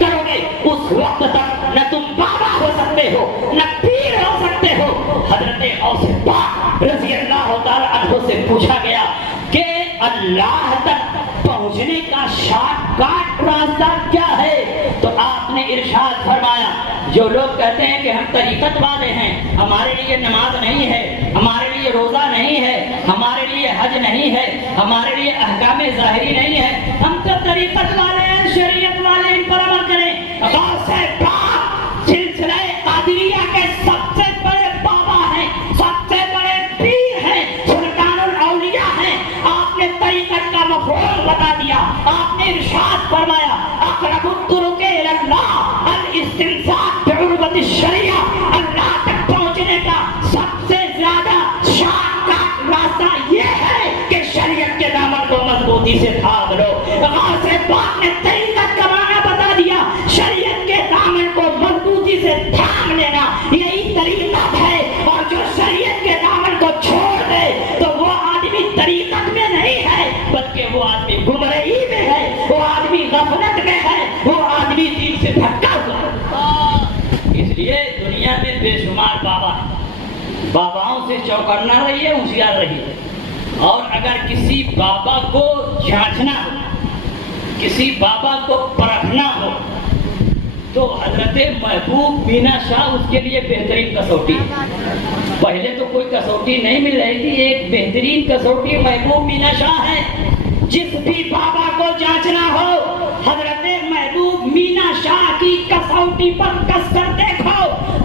کرو گے, اس وقت تک نہ تم بابا ہو سکتے ہو, نہ پیر ہو سکتے ہو. حضرت غوث پاک رضی اللہ تعالی عنہ سے پوچھا گیا کہ اللہ تک پہنچنے کا شارٹ کٹ راستہ کیا ہے, تو آپ نے ارشاد فرمایا جو لوگ کہتے ہیں کہ ہم طریقت والے ہیں, ہمارے لیے نماز نہیں ہے, ہمارے لیے روزہ نہیں ہے, ہمارے لیے حج نہیں ہے, ہمارے لیے احکام ظاہری نہیں ہے, ہم تو طریقت والے ہیں, شریعت والے, ان پر عمل کریں. غوث پاک سلسلہ قادریہ کے سب سے بڑے بابا ہیں, سب سے بڑے پیر ہیں, سلطان الاولیاء ہیں. آپ نے طریقت کا مفہوم بتا دیا. آپ نے ارشاد فرمایا اقرب الطرق الی اللہ الاستمساک بعروۃ الشریعہ. اللہ تک پہنچنے کا سب سے زیادہ شارٹ کٹ راستہ یہ ہے کہ شریعت کے دامن کو مضبوطی سے تھام لو. غوث پاک نے طریقت کا لیے دنیا میں بے شمار بابا ہیں. باباؤں سے چوکنا رہیے, ہوشیار رہیے. اور اگر کسی بابا کو جانچنا ہو, کسی بابا کو پرکھنا ہو, تو حضرت محبوب مینا شاہ اس کے لیے بہترین کسوٹی. پہلے تو کوئی کسوٹی نہیں مل رہی تھی, ایک بہترین کسوٹی محبوب مینا شاہ ہے. جس بھی بابا کو جانچنا ہو, حضرت محبوب مینا شاہ کی کسوٹی پر کس کر دیکھو.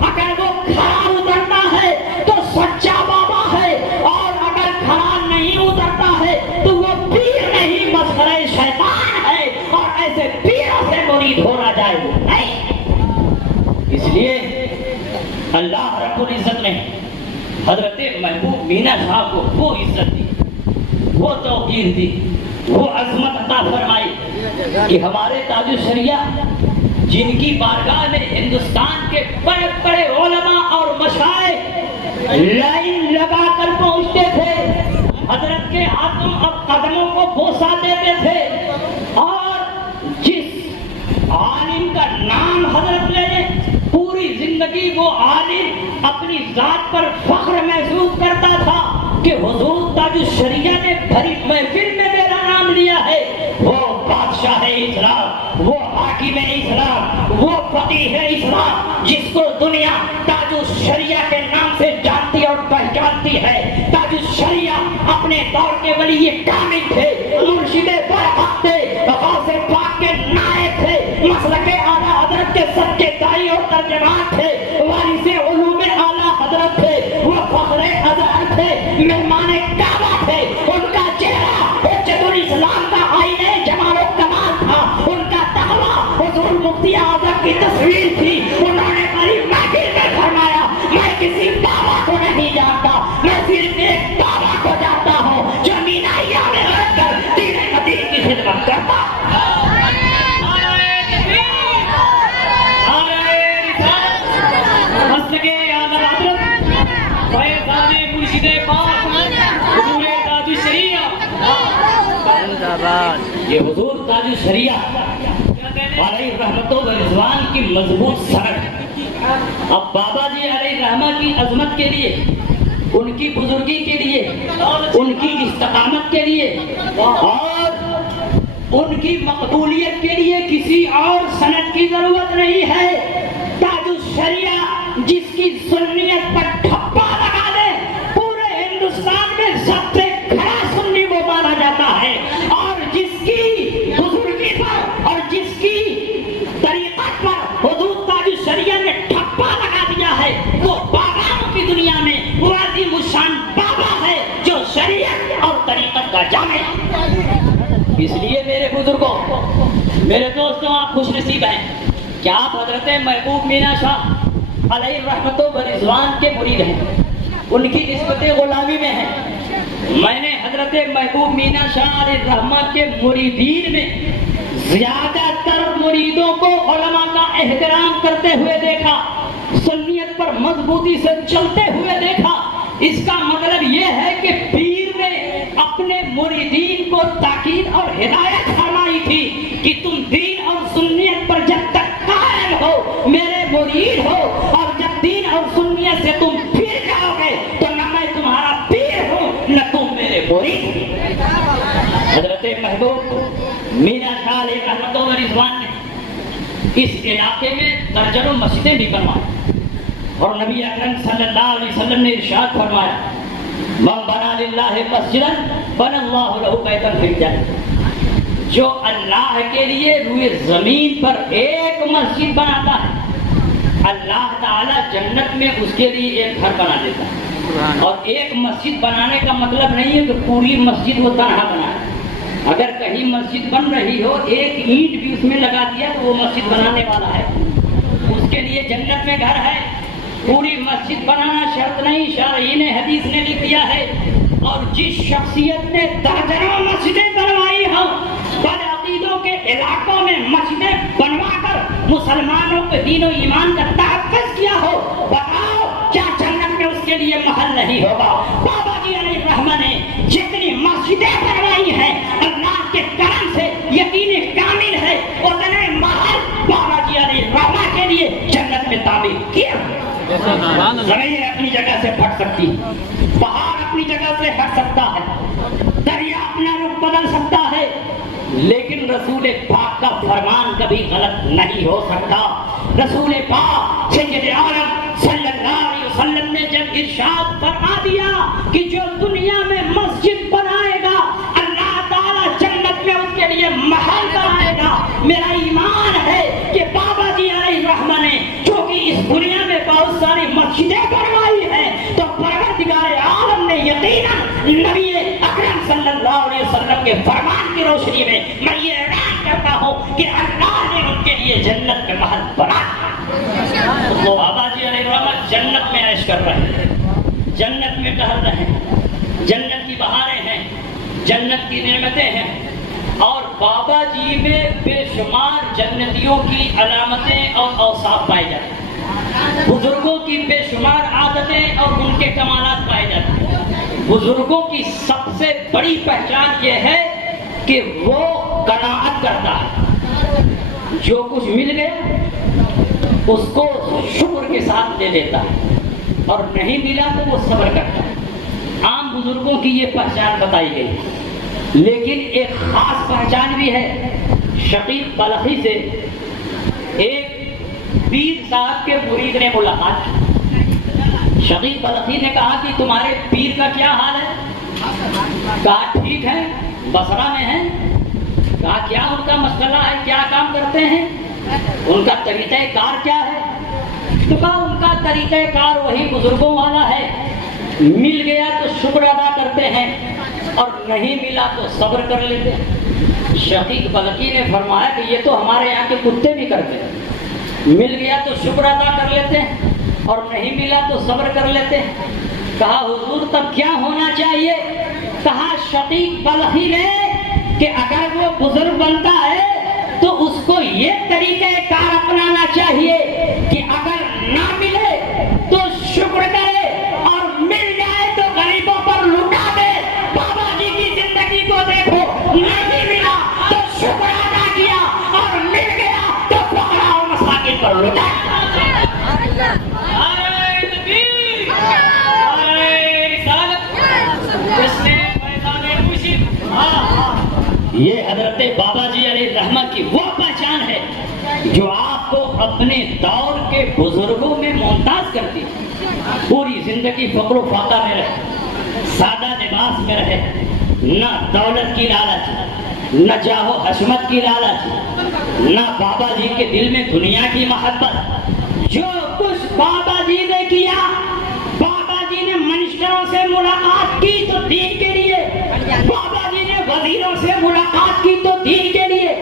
اگر وہ کھڑا اترتا ہے تو سچا بابا ہے, اور اگر کھڑا نہیں اترتا ہے تو وہ پیر نہیں, مسخرہ شیطان ہے. اور ایسے پیروں سے مرید ہونا جائے نہیں. اس لیے اللہ رب العزت نے حضرت محبوب مینا شاہ کو وہ عزت دی, وہ توقیر دی, وہ عظمت عطا فرمائی کہ ہمارے تاج الشریعہ جن کی بارگاہ میں ہندوستان کے بڑے بڑے علماء اور مشائخ لائن لگا کر پہنچتے تھے, حضرت کے ہاتھوں اور قدموں کو بوسا دیتے تھے. اور جس عالم کا نام حضرت نے پوری زندگی وہ عالم اپنی ذات پر فخر محسوس کرتا تھا کہ حضور تاج الشریعہ نے بھری محفل میں میرا نام لیا ہے. وہ بادشاہ اسلام, وہ حاکم اسلام, وہ فقیہ اسلام جس کو دنیا تاج الشریعہ کے نام سے جانتی اور پہچانتی ہے. تاج الشریعہ اپنے دور کے ولی کامل تھے, مرشد برحق تھے, غوث پاک کے نائب تھے, مسلک اعلیٰ حضرت کے سچے دائی اور ترجمان تھے, وارث علوم اعلیٰ حضرت تھے, وہ فخر ازہر تھے, مہمان کعبہ تھے. ان کا چہرہ حجت الاسلام کا آئینہ جمال و کمال تھا, ان کا تقویٰ حضور مفتی اعظم کی تصویر تھی. انہوں نے بڑی محفل میں فرمایا, میں کسی بابا کو نہیں جانتا, میں صرف ایک بابا کو جانتا ہوں جو مینائیہ میں رہ کر دین حدیث کی خدمت کرتا. یہ حضور تاج الشریعہ علیہ رحمت و رضوان کی مضبوط سند ہے. اب بابا جی علیہ رحمہ کی عظمت کے لیے, ان کی بزرگی کے لیے, ان کی استقامت کے لیے اور ان کی مقبولیت کے لیے کسی اور سند کی ضرورت نہیں ہے. تاج الشریعہ جس کی سنیت پر ٹھپا لگا دے, پورے ہندوستان میں سب سے کھڑا سنی وہ مانا جاتا ہے. اور جس کی بزرگی پر اور جس کی طریقت پر حضور تاج الشریعہ نے ٹھپا لگا دیا ہے, وہ باباؤں کی دنیا میں وہ عظیم الشان بابا ہے جو شریعت اور طریقت کا جامع. اس لیے میرے بزرگوں, میرے دوستوں, آپ خوش نصیب ہیں کہ آپ حضرت محبوب مینا شاہ علیہ رحمت و رضوان کے مرید ہیں, ان کی نسبت غلامی میں ہیں. میں نے حضرت محبوب مینا شاہ علیہ رحمہ کے مریدین میں زیادہ تر مریدوں کو علماء کا احترام کرتے ہوئے دیکھا, سنیت پر مضبوطی سے چلتے ہوئے دیکھا. اس کا مطلب یہ ہے کہ پیر نے اپنے مریدین کو تاکید اور ہدایت فرمائی تھی کہ تم دین اور سنیت پر جب تک قائم ہو میرے مرید ہو, اور جب دین اور سنیت سے تم پھر جاؤ گے تو نہ میں تمہارا پیر ہوں نہ تم میرے مرید. حضرت محبوب مینا شاہ علیہ رحمت و رضوان نے اس علاقے میں درجنوں مسجدیں بھی بنوائی, اور نبی اکرم صلی اللہ علیہ وسلم نے ارشاد فرمایا, من بنا للہ مسجدا بنى اللہ لہ بیتا فی الجنہ. جو اللہ کے لیے روئے زمین پر ایک مسجد بناتا ہے, اللہ تعالی جنت میں اس کے لیے ایک گھر بنا دیتا ہے. اور ایک مسجد بنانے کا مطلب نہیں ہے کہ پوری مسجد وہ تنہا بنائے. اگر کہیں مسجد بن رہی ہو, ایک اینٹ بھی اس میں لگا دیا تو وہ مسجد بنانے والا ہے, اس کے لیے جنت میں گھر ہے. پوری مسجد بنانا شرط نہیں, شارحین حدیث نے لکھ دیا ہے. اور جس شخصیت نے درجنوں مسجدیں بنوائی ہوں, بدعقیدوں کے علاقوں میں مسجدیں بنوا کر مسلمانوں کے دین و ایمان کا تحفظ کیا ہو, بتاؤ کیا جنت میں اس کے لیے محل نہیں ہوگا؟ بابا جی علیہ رحمہ نے جتنی مسجدیں بنوائی ہیں اللہ کے کرم سے یقین کامل ہے اتنے محل بابا جی علیہ رحمہ کے لیے جنت میں تعمیر کیا ہے۔ زمین اپنی جگہ سے پھٹ سکتی ہے، پہاڑ اپنی جگہ سے ہٹ سکتا ہے، دریا اپنا رخ بدل سکتا ہے، لیکن رسول پاک کا فرمان کبھی غلط نہیں ہو سکتا۔ رسول پاک سید عالم صلی اللہ علیہ وسلم نے جب ارشاد فرما دیا کہ جو دنیا میں مسجد بنائے گا اللہ تعالیٰ جنت میں اس کے لیے محل بنائے گا۔ میرا ایمان ہے کہ بابا جی علیہ رحمہ نے جو کہ اس دنیا میں بہت ساری مسجدیں بنوائی ہیں، تو پروردگار عالم نے یقیناً نبی اکرم صلی اللہ علیہ وسلم کے فرمان کی روشنی میں میں یہ اعلان کرتا ہوں کہ اللہ نے ان کے لیے جنت میں محل بنایا۔ تو بابا جی علیہ رحمہ جنت میں عیش کر رہے ہیں، جنت میں ٹہل رہے ہیں، جنت کی بہاریں ہیں، جنت کی نعمتیں ہیں، اور بابا جی میں بے شمار جنتیوں کی علامتیں اور اوصاف پائے جاتے ہیں، بزرگوں کی بے شمار عادتیں اور ان کے کمالات پائے جاتے ہیں۔ بزرگوں کی سب سے بڑی پہچان یہ ہے کہ وہ قناعت کرتا ہے، جو کچھ مل گیا اس کو شکر کے ساتھ لے لیتا ہے، اور نہیں ملا تو وہ صبر کرتا ہے۔ عام بزرگوں کی یہ پہچان بتائی گئی، لیکن ایک خاص پہچان بھی ہے۔ شقیق بلخی سے ایک پیر صاحب کے مرید نے ملاقات کی۔ شقیق بلخی نے کہا کہ تمہارے پیر کا کیا حال ہے؟ کہا ٹھیک ہے، بصرہ میں ہے۔ کہا کیا ان کا مسئلہ ہے، کیا کام کرتے ہیں، ان کا طریقہ کار کیا ہے؟ تو کہا ان کا طریقہ کار وہی بزرگوں والا ہے، مل گیا تو شکر ادا کرتے ہیں اور نہیں ملا تو صبر کر لیتے ہیں۔ شقیق بلخی نے فرمایا کہ یہ تو ہمارے یہاں کے کتے بھی کرتے ہیں، مل گیا تو شکر ادا کر لیتے ہیں اور نہیں ملا تو صبر کر لیتے ہیں۔ کہا حضور تب کیا ہونا چاہیے؟ کہا شقیق بلخی نے کہ اگر وہ بزرگ بنتا ہے تو اس کو یہ طریقہ کار اپنانا چاہیے کہ اگر نہ ملے تو شکر کرے اور مل جائے تو غریبوں پر لٹا دے۔ بابا جی کی زندگی کو دیکھو، نہیں ملا تو شکر ادا کیا اور مل گیا تو فقراء اور مساکین پر لٹا۔ یہ حضرت بابا جی علیہ رحمہ کی وہ پہچان ہے جو آپ کو اپنے دور کے بزرگوں میں ممتاز کرتی ہے۔ پوری زندگی فقر و فاقہ میں رہے، سادہ لباس میں رہے، نہ دولت کی لالچ، نہ جاہ و حشمت کی لالچ، نہ بابا جی کے دل میں دنیا کی محبت۔ جو کچھ بابا جی نے کیا، بابا جی نے منسٹروں سے ملاقات کی تو دین کے لیے، بابا جی نے وزیروں سے ملاقات کی تو دین کے لیے،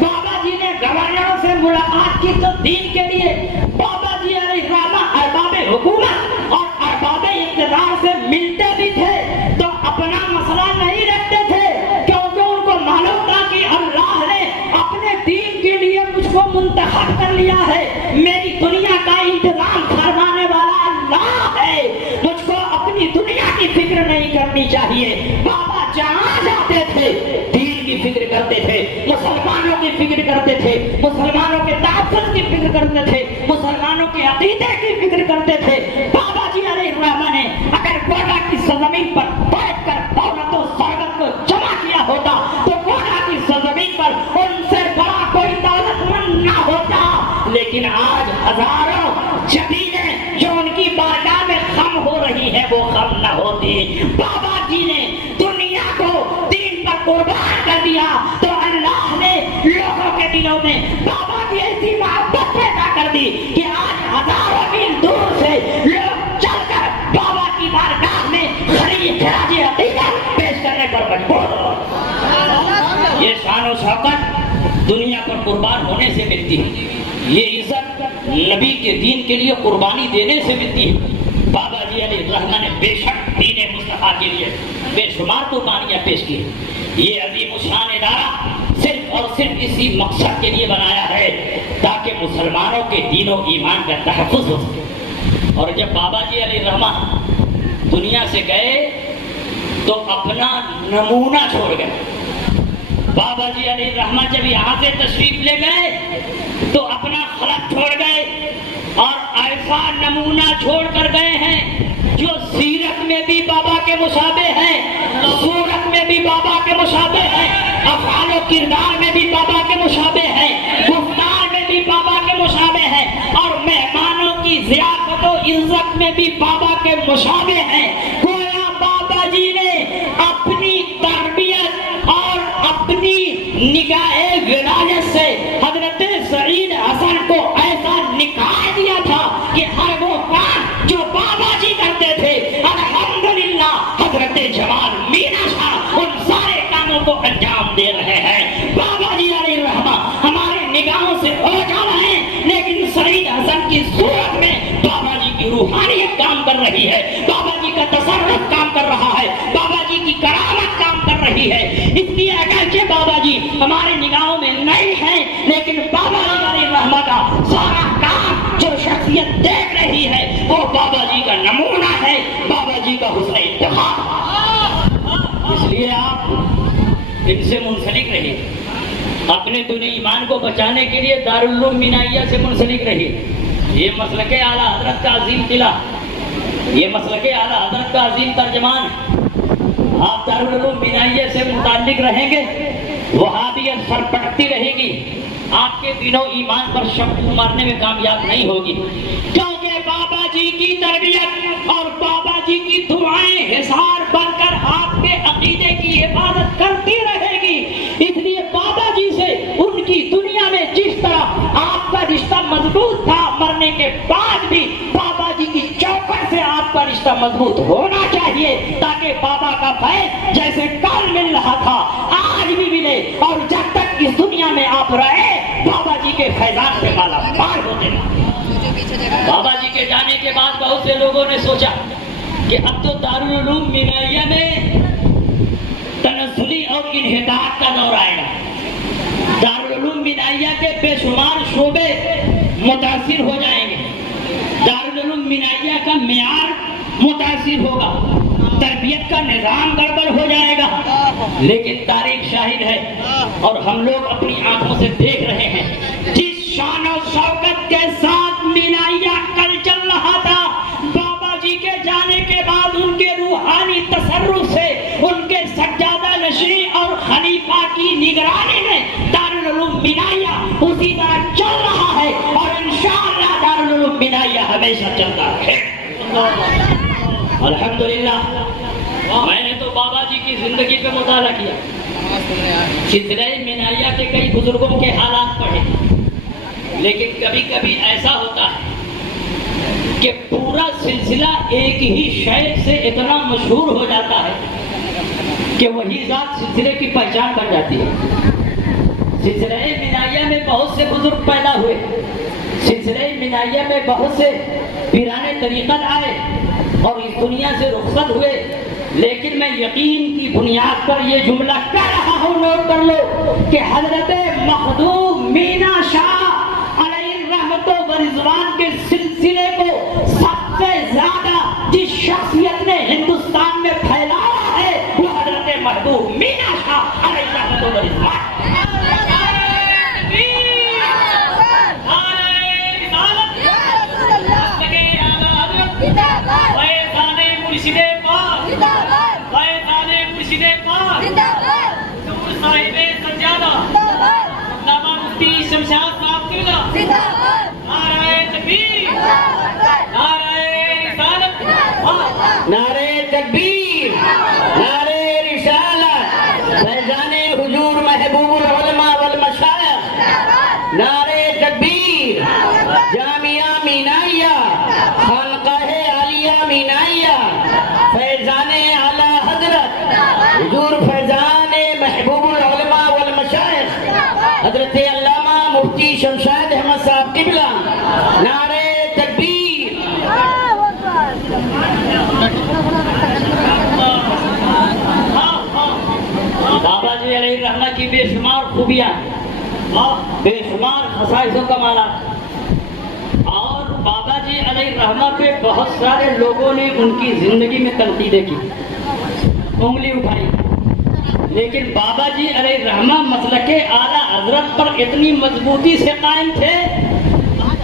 بابا جی نے گورنروں سے ملاقات کی تو دین کے لیے، بابا جی علیہ رحمہ ارباب حکومت اور ارباب اقتدار سے ملتے بھی تھے تو اپنا مسئلہ نہیں رکھتے تھے، کیونکہ ان کو معلوم تھا کہ اللہ نے اپنے دین کے لیے مجھ کو منتخب کر لیا ہے، میری دنیا کا انتظام فرمانے والا اللہ ہے، مجھ کو اپنی دنیا کی فکر نہیں کرنی چاہیے۔ بابا جہاں جاتے تھے دین کی فکر کرتے تھے، مسلمانوں کی فکر کرتے تھے، مسلمانوں کے تحفظ کی فکر کرتے تھے، مسلمانوں کے عقیدے کی فکر کرتے تھے۔ بابا جی علیہ الرحمہ نے اگر گوڑا کی سرزمین پر بیٹھ کر دولت و ثروت کو جمع کیا ہوتا تو گوڑا کی سرزمین پر ان سے بڑا کوئی دولت مند نہ ہوتا، لیکن آج ہزاروں جبینیں جو ان کی بارگاہ میں خم ہو رہی ہے وہ خم نہ ہوتی۔ بابا جی نے دنیا کو دین پر قربان کر دیا تو اللہ نے لوگوں کے دلوں میں بابا کی ایسی محبت پیدا کر دی کہ آج ہزاروں میل دور سے لوگ چل کر بابا کی بارگاہ میں خراج عقیدت پیش کرنے پر مجبور ہو۔ یہ شان و شوکت دنیا پر قربان ہونے سے ملتی ہے، یہ عزت نبی کے دین کے لیے قربانی دینے سے ملتی ہے۔ بابا جی علیہ الرحمہ نے بے شک دین مصطفیٰ کے لیے بے شمار قربانیاں پیش کی۔ یہ عظیم الشان ادارہ صرف اور صرف اسی مقصد کے لیے بنایا ہے تاکہ مسلمانوں کے دین و ایمان کا تحفظ ہو سکے۔ اور جب بابا جی علیہ الرحمہ دنیا سے گئے تو اپنا نمونہ چھوڑ گئے۔ بابا جی علیہ الرحمہ جب یہاں سے تشریف لے گئے تو اپنا خلق چھوڑ گئے، اور ایسا نمونہ چھوڑ کر گئے ہیں جو سیرت میں بھی بابا کے مشابہ ہیں، صورت میں بھی بابا کے مشابہ ہیں، افعال و کردار میں بھی بابا کے مشابہ ہیں، گفتار میں بھی بابا کے مشابہ ہیں، اور مہمانوں کی ضیافت و عزت میں بھی بابا کے مشابہ ہیں۔ گویا بابا جی نے اپنی تربیت اور اپنی نگاہ ولایت سے حضرت سعید حسن کو ایسا نکال دیا تھا کہ ہر وہ کام جو بابا جی کرتے تھے الحمدللہ حضرت جمال مینا شاہ ان سارے کاموں کو انجام دے رہے ہیں۔ بابا جی علیہ الرحمہ ہمارے نگاہوں سے اوجھل ہیں، لیکن سعید حسن کی صورت میں بابا جی کی روحانیت کام کر رہی ہے، بابا جی کا تصرف کام کر رہا ہے، بابا جی کی کرامت کام کر رہی ہے۔ اس لیے اگرچہ بابا جی ہمارے نگاہوں میں نہیں ہیں، لیکن بابا جی علیہ الرحمہ کا سارا کام جو شخصیت دیکھ رہی ہے وہ بابا جی کا نمونہ ہے، بابا جی کا حسن انتخاب۔ اس لیے آپ ان سے منسلک رہیے، اپنے دنیا ایمان کو بچانے کے لیے دارالعلوم مینائیہ سے منسلک رہیے۔ یہ مسلک اعلیٰ حضرت کا عظیم قلعہ، یہ مسلک اعلیٰ حضرت کا عظیم ترجمان، آپ دارالعلوم مینائیہ سے متعلق رہیں گے، وہابیت سر پٹکتی رہے گی، آپ کے دینوں ایمان پر شک مارنے میں کامیاب نہیں ہوگی، کیونکہ بابا جی کی تربیت اور بابا جی کی دعائیں حصار بن کر آپ کے عقیدے کی حفاظت کرتی رہے گی۔ اس لیے بابا جی سے ان کی دنیا میں جس طرح آپ کا رشتہ مضبوط تھا، مرنے کے بعد بھی بابا جی کی چوکھٹ سے آپ کا رشتہ مضبوط ہونا چاہیے، تاکہ بابا کا فیض جیسے کل مل رہا تھا آج بھی ملے، اور جب تک اس دنیا میں آپ رہے بابا جی کے فیضان سے مالا مال ہوتے رہے۔ بابا جی کے جانے کے بعد بہت سے لوگوں نے سوچا کہ اب تو دارالعلوم مینائیہ میں تنزلی اور انحطاط کا دور آئے گا، دارالعلوم مینائیہ کے بے شمار شعبے متاثر ہو جائیں گے، دارالعلوم مینائیہ کا معیار متاثر ہوگا، تربیت کا نظام گڑبڑ ہو جائے گا۔ لیکن تاریخ شاہد ہے اور ہم لوگ اپنی آنکھوں سے دیکھ رہے ہیں، جس شان و شوکت کے ساتھ مینائیہ کل چل رہا تھا، بابا جی کے جانے کے بعد ان کے روحانی تصرف سے، ان کے سجادہ نشین اور خلیفہ کی نگرانی میں دارالعلوم مینائیہ اسی طرح چل رہا ہے، اور انشاءاللہ دارالعلوم مینائیہ ہمیشہ چلتا ہے۔ الحمدللہ میں نے تو بابا جی کی زندگی پہ مطالعہ کیا، سلسلہ مینائیہ کے کئی بزرگوں کے حالات پڑھے، لیکن کبھی کبھی ایسا ہوتا ہے کہ پورا سلسلہ ایک ہی شے سے اتنا مشہور ہو جاتا ہے کہ وہی ذات سلسلے کی پہچان بن جاتی ہے۔ سلسلہ مینائیہ میں بہت سے بزرگ پیدا ہوئے، سلسلہ مینائیہ میں بہت سے پیران طریقت آئے اور اس دنیا سے رخصت ہوئے، لیکن میں یقین کی بنیاد پر یہ جملہ کہہ رہا ہوں، نوٹ کر لو کہ حضرت مخدوم مینا شاہ علیہ الرحمت و رضوان کے سلسلے کو سب سے زیادہ جس شخصیت نے ہندوستان میں پھیلایا ہے وہ حضرت محبوب مینا شاہ علیہ الرحمت و رضوان۔ نعرہ تکبیر، نعرہ رسالت، فیضان حضور محبوب العلماء والمشائخ، نعرہ تکبیر، جامعہ مینائیہ، خانقاہ عالیہ مینائیہ، فیضان اعلیٰ حضرت حضور فیضان محبوب العلماء والمشائخ حضرت علامہ مفتی شمشاد احمد صاحب قبلہ، نعرہ تکبیر۔ بابا جی علیہ الرحمہ کی بے شمار خوبیاں، بے شمار خصائص و کمالات، اور بابا جی علیہ الرحمہ پہ بہت سارے لوگوں نے ان کی زندگی میں تنقیدیں کی، انگلی اٹھائی، لیکن بابا جی علیہ الرحمہ مسلک اعلیٰ حضرت پر اتنی مضبوطی سے قائم تھے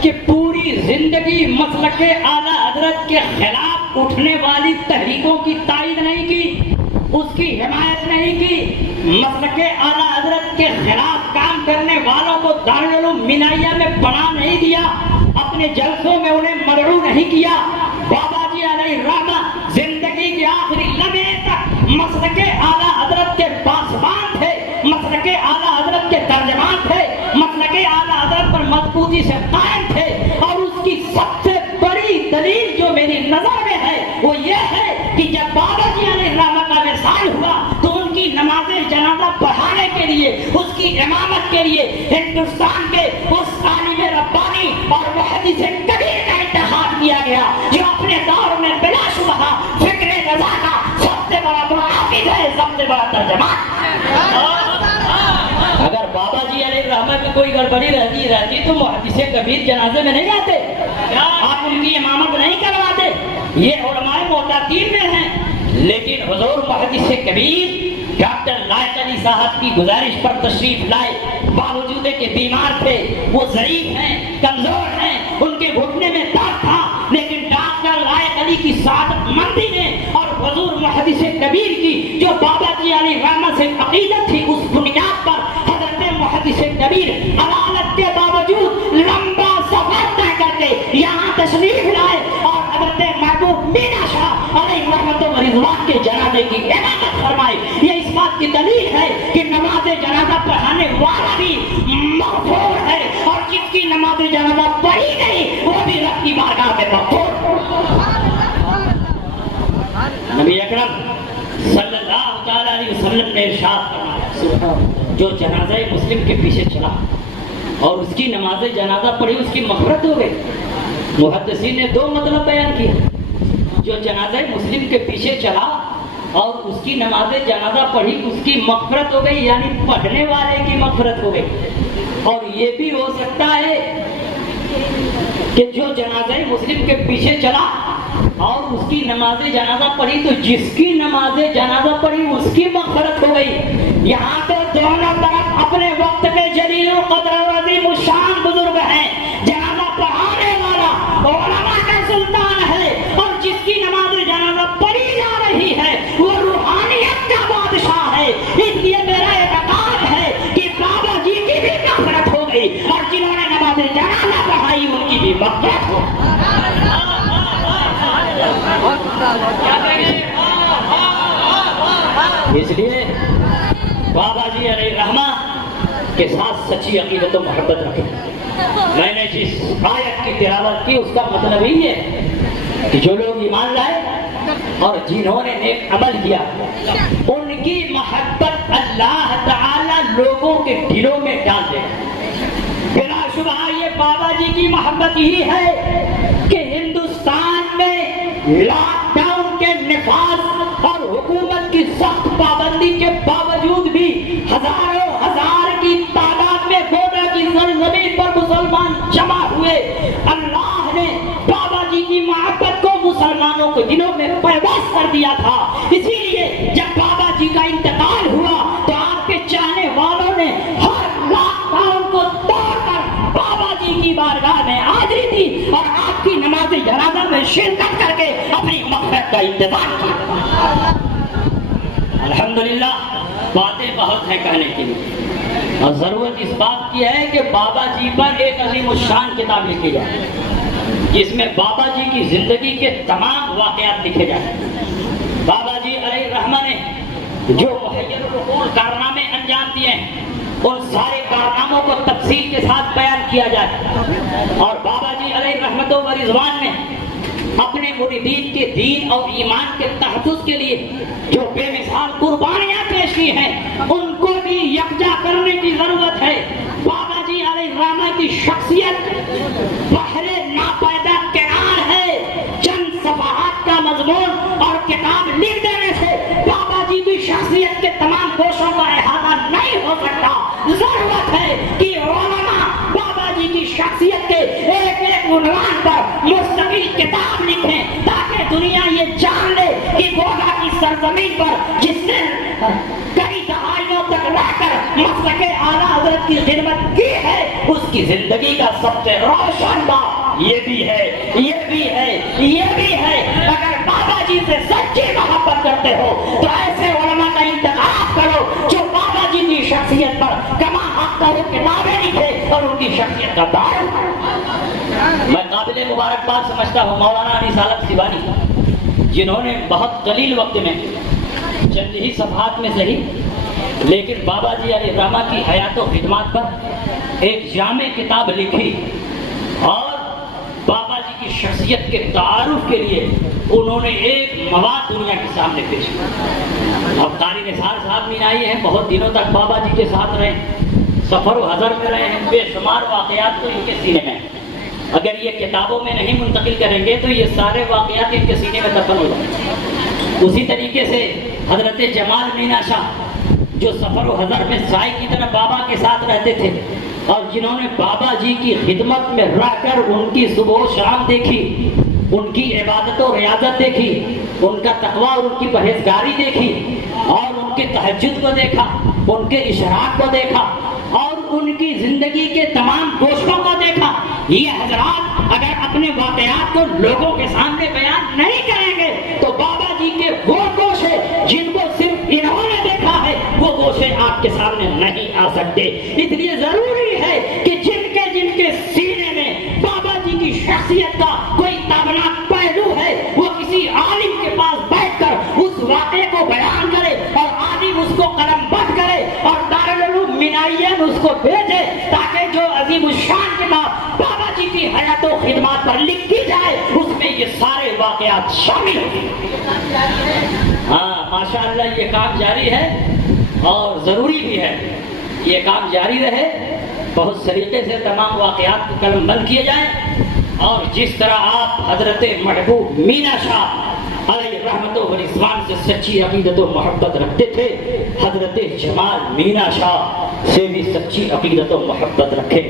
کہ پوری پوری زندگی مسلک اعلیٰ حضرت کے خلاف اٹھنے والی تحریکوں کی تائید نہیں کی، اس کی حمایت نہیں کی، مسلک اعلیٰ حضرت کے خلاف کام کرنے والوں کو دارالعلوم منائیہ میں پناہ نہیں دیا، اپنے جلسوں میں انہیں مدعو نہیں کیا۔ بابا جی علیہ الرحمہ زندگی کے آخری لمحے تک مسلک اعلیٰ حضرت کے پاسبان تھے، مسلک اعلیٰ حضرت کے ترجمان تھے، مسلک اعلیٰ حضرت پر مضبوطی سے قائم تھے، اور اس کی سب سے بڑی دلیل جو میری نظر میں ہے وہ یہ ہے کہ جب بابا جی علیہ الرحمہ کا وصال ہوا تو ان کی نماز جنازہ پڑھانے کے لیے، اس کی امامت کے لیے ہندوستان کے اس عالم ربانی اور محدث کبیر کا انتخاب کیا گیا جو اپنے دور میں بلا شبہ فکر رضا کا سب سے بڑا محافظ ہے، سب سے بڑا ترجمان۔ اگر بابا جی علیہ الرحمہ کی کوئی گڑبڑی رہتی تو محدث کبیر جنازے میں نہیں آتے، آپ ان کی امامت نہیں کرواتے، یہ علماء معتقین میں ہیں۔ لیکن حضور محدث کبیر ڈاکٹر لائق علی صاحب کی گزارش پر تشریف لائے، باوجود کہ بیمار تھے، وہ ضعیف ہیں، کمزور ہیں، ان کے گھٹنے میں درد تھا، لیکن ڈاکٹر لائق علی کی سعادت مندی نے اور حضور محدث کبیر کی جو بابا جی علیہ الرحمہ سے عقیدت تھی، اس بنیاد پر حضرت محدث کبیر علالت کے باوجود لمبا سفر طے کر کے یہاں تشریف لائے اور حضرت محبوب مینا شاہ علیہ رحمت و رضوان کے جنازے کی امامت فرمائی۔ یہ اس بات کی دلیل ہے کہ نماز جنازہ پڑھانے والا بھی مغفور ہے، اور جس کی نماز جنازہ پڑھی نہیں وہ بھی رب کی بارگاہ میں مغفور۔ نبی اکرم صلی اللہ تعالی علیہ وسلم نے ارشاد فرمایا، جو جنازہ مسلم کے پیچھے چلا اور اس کی نماز جنازہ پڑھی اس کی مغفرت ہو گئی۔ محدثین نے دو مطلب بیان کیے، جو جنازہ مسلم کے پیچھے چلا اور اس کی نماز جنازہ پڑھی اس کی مغفرت ہو گئی، یعنی پڑھنے والے کی مغفرت ہو گئی۔ اور یہ بھی ہو سکتا ہے کہ جو جنازہ مسلم کے پیچھے چلا اور اس کی نماز جنازہ پڑھی تو جس کی نماز جنازہ پڑھی اس کی مغفرت ہو گئی۔ یہاں تو دونوں طرف اپنے وقت کے جلیل القدر و عظیم الشان بزرگ ہیں۔ جنازہ پڑھانے والا علماء کا سلطان ہے، اور جس کی نماز جنازہ پڑھی جا رہی ہے وہ روحانیت کا بادشاہ ہے۔ اس لیے میرا اعتقاد ہے کہ بابا جی کی بھی مغفرت ہو گئی، اور جنہوں نے نماز جنازہ پڑھائی ان کی بھی مغفرت ہو گئی۔ اس لیے بابا جی علیہ الرحمہ کے ساتھ سچی عقیدت و محبت رکھیں۔ میں نے جس آیت کی تلاوت کی اس کا مطلب ہی ہے کہ جو لوگ ایمان لائے اور جنہوں نے نیک عمل کیا ان کی محبت اللہ تعالی لوگوں کے دلوں میں ڈال دے۔ بلا شبہ یہ بابا جی کی محبت ہی ہے کہ ہندوستان میں لاک ڈاؤن کے نفاذ اور حکومت کی سخت پابندی کے باوجود بھی ہزاروں ہزار کی تعداد میں گوڑا کی سرزمین پر مسلمان جمع ہوئے۔ اللہ نے بابا جی کی محبت کو مسلمانوں کے دلوں میں پیوست کر دیا تھا۔ اسی لیے جب بابا جی کا انتقال ہوا تو آپ کے چاہنے والوں نے ہر لاک ڈاؤن کو توڑ کر بابا جی کی بارگاہ میں حاضری دی اور آپ کی نماز جنازہ میں شرکت کر کے اپنی مغفرت کا انتظام کیا۔ الحمدللہ باتیں بہت ہیں کہنے کے لیے، اور ضرورت اس بات کی ہے کہ بابا جی پر ایک عظیم الشان کتاب لکھی جائے جس میں بابا جی کی زندگی کے تمام واقعات لکھے جائیں۔ بابا جی علیہ الرحمہ نے جو محیر العقول کارنامے انجام دیے ہیں ان سارے کارناموں کو تفصیل کے ساتھ بیان کیا جائے، اور بابا جی علیہ رحمت و رضوان نے اپنے مریدین کے دین اور ایمان کے تحفظ کے لیے جو بے مثال قربانیاں پیش کی ہیں ان کو بھی یکجا کرنے کی ضرورت ہے۔ بابا جی علیہ الرحمہ کی شخصیت بحر ناپیدا کنار ہے، چند صفحات کا مضمون اور کتاب لکھ دینے سے بابا جی کی شخصیت کے تمام گوشوں کا احاطہ نہیں ہو سکتا۔ ضرورت ہے کہ علماء بابا جی کی شخصیت کے ایک ایک عنوان پر مستقل کتاب لکھیں تاکہ دنیا یہ جان لے کہ گوڑا کی سرزمین پر جس نے کئی دہائیوں تک رہ کر مسلک اعلیٰ حضرت کی خدمت کی ہے اس کی زندگی کا سب سے روشن بات یہ بھی ہے، یہ بھی ہے، یہ بھی ہے، اگر بابا جی سے سچی محبت کرتے ہو تو ایسے علماء کا انتخاب کرو جو بابا جی کی شخصیت پر کما حق کرو کتابیں لکھے اور ان کی شخصیت کا دار۔ میں قابل مبارکباد سمجھتا ہوں مولانا علی سالک سیوانی، جنہوں نے بہت قلیل وقت میں چند ہی صفحات میں صحیح لیکن بابا جی علیہ الرحمہ کی حیات و خدمات پر ایک جامع کتاب لکھی اور بابا جی کی شخصیت کے تعارف کے لیے انہوں نے ایک مواد دنیا کے سامنے پیش کیا۔ اب قاری نثار صاحب مینائی ہیں، بہت دنوں تک بابا جی کے ساتھ رہے، سفر و حضر میں رہے ہیں، بے شمار واقعات تو ان کے سینے میں ہیں۔ اگر یہ کتابوں میں نہیں منتقل کریں گے تو یہ سارے واقعات ان کے سینے میں دفن ہو جائیں گے۔ اسی طریقے سے حضرت جمال مینا شاہ جو سفر و حضر میں سائے کی طرح بابا کے ساتھ رہتے تھے اور جنہوں نے بابا جی کی خدمت میں رہ کر ان کی صبح و شام دیکھی، ان کی عبادت و ریاضت دیکھی، ان کا تقویٰ اور ان کی پرہیزگاری دیکھی اور ان کے تہجد کو دیکھا، ان کے اشراق کو دیکھا اور ان کی زندگی کے تمام گوشتوں کو دیکھا، یہ حضرات اگر اپنے واقعات کو لوگوں کے سامنے بیان نہیں کریں گے تو بابا جی کے وہ گوشے جن کو صرف انہوں نے دیکھا ہے وہ گوشے آپ کے سامنے نہیں آ سکتے۔ اس لیے ضروری ہے کہ جن کے سینے میں بابا جی کی شخصیت کا کوئی تابناک پہلو ہے وہ کسی عالم کے پاس بیٹھ کر اس واقعے کو بیان کرے اور عالم اس کو قلم بند کرے اور دارالعلوم مینائین اس کو بھیجے تاکہ جو عظیم الشان کتاب بابا جی کی حیات و خدمات پر لکھی جائے اس میں یہ سارے واقعات شامل ہوں۔ ہاں ماشاءاللہ یہ کام جاری ہے اور ضروری بھی ہے، یہ کام جاری رہے، بہت سلیقے سے تمام واقعات کو قلم بند کیے جائیں اور جس طرح آپ حضرت محبوب مینا شاہ علیہ رحمت و رضوان سے سچی عقیدت و محبت رکھتے تھے، حضرت جمال مینا شاہ سے بھی سچی عقیدت و محبت رکھے۔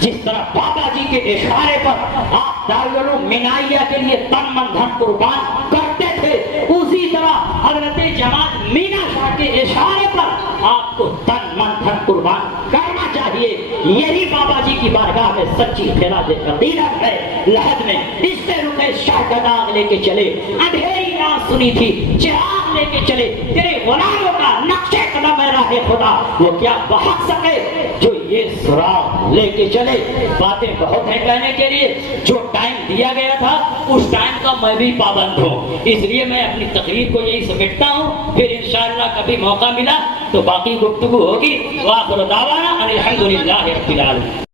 جس طرح بابا جی کے اشارے پر آپ دارالعلوم مینائیہ کے لیے تن من دھن قربان کرتے تھے، اسی طرح حضرت جمال مینا شاہ کے اشارے پر آپ کو تن من دھن قربان کرنا چاہیے۔ یہی بابا جی کی بارگاہ میں سچی خراج عقیدت ہے۔ لحد میں اس سے رکے شاہ کا داغ لے کے چلے، اندھیری رات سنی تھی چراغ لے کے چلے، تیرے غلاموں کا نقش قدم ہے راہ خدا، وہ کیا بہت سکے جو یہ سراغ لے کے چلے۔ باتیں بہت ہیں کہنے کے لیے، جو ٹائم دیا گیا تھا اس ٹائم کا میں بھی پابند ہوں، اس لیے میں اپنی تقریر کو یہی سمیٹتا ہوں، پھر انشاءاللہ کبھی موقع ملا تو باقی گفتگو ہوگی۔ وآخر دعوانا ان الحمدللہ رب العالمین۔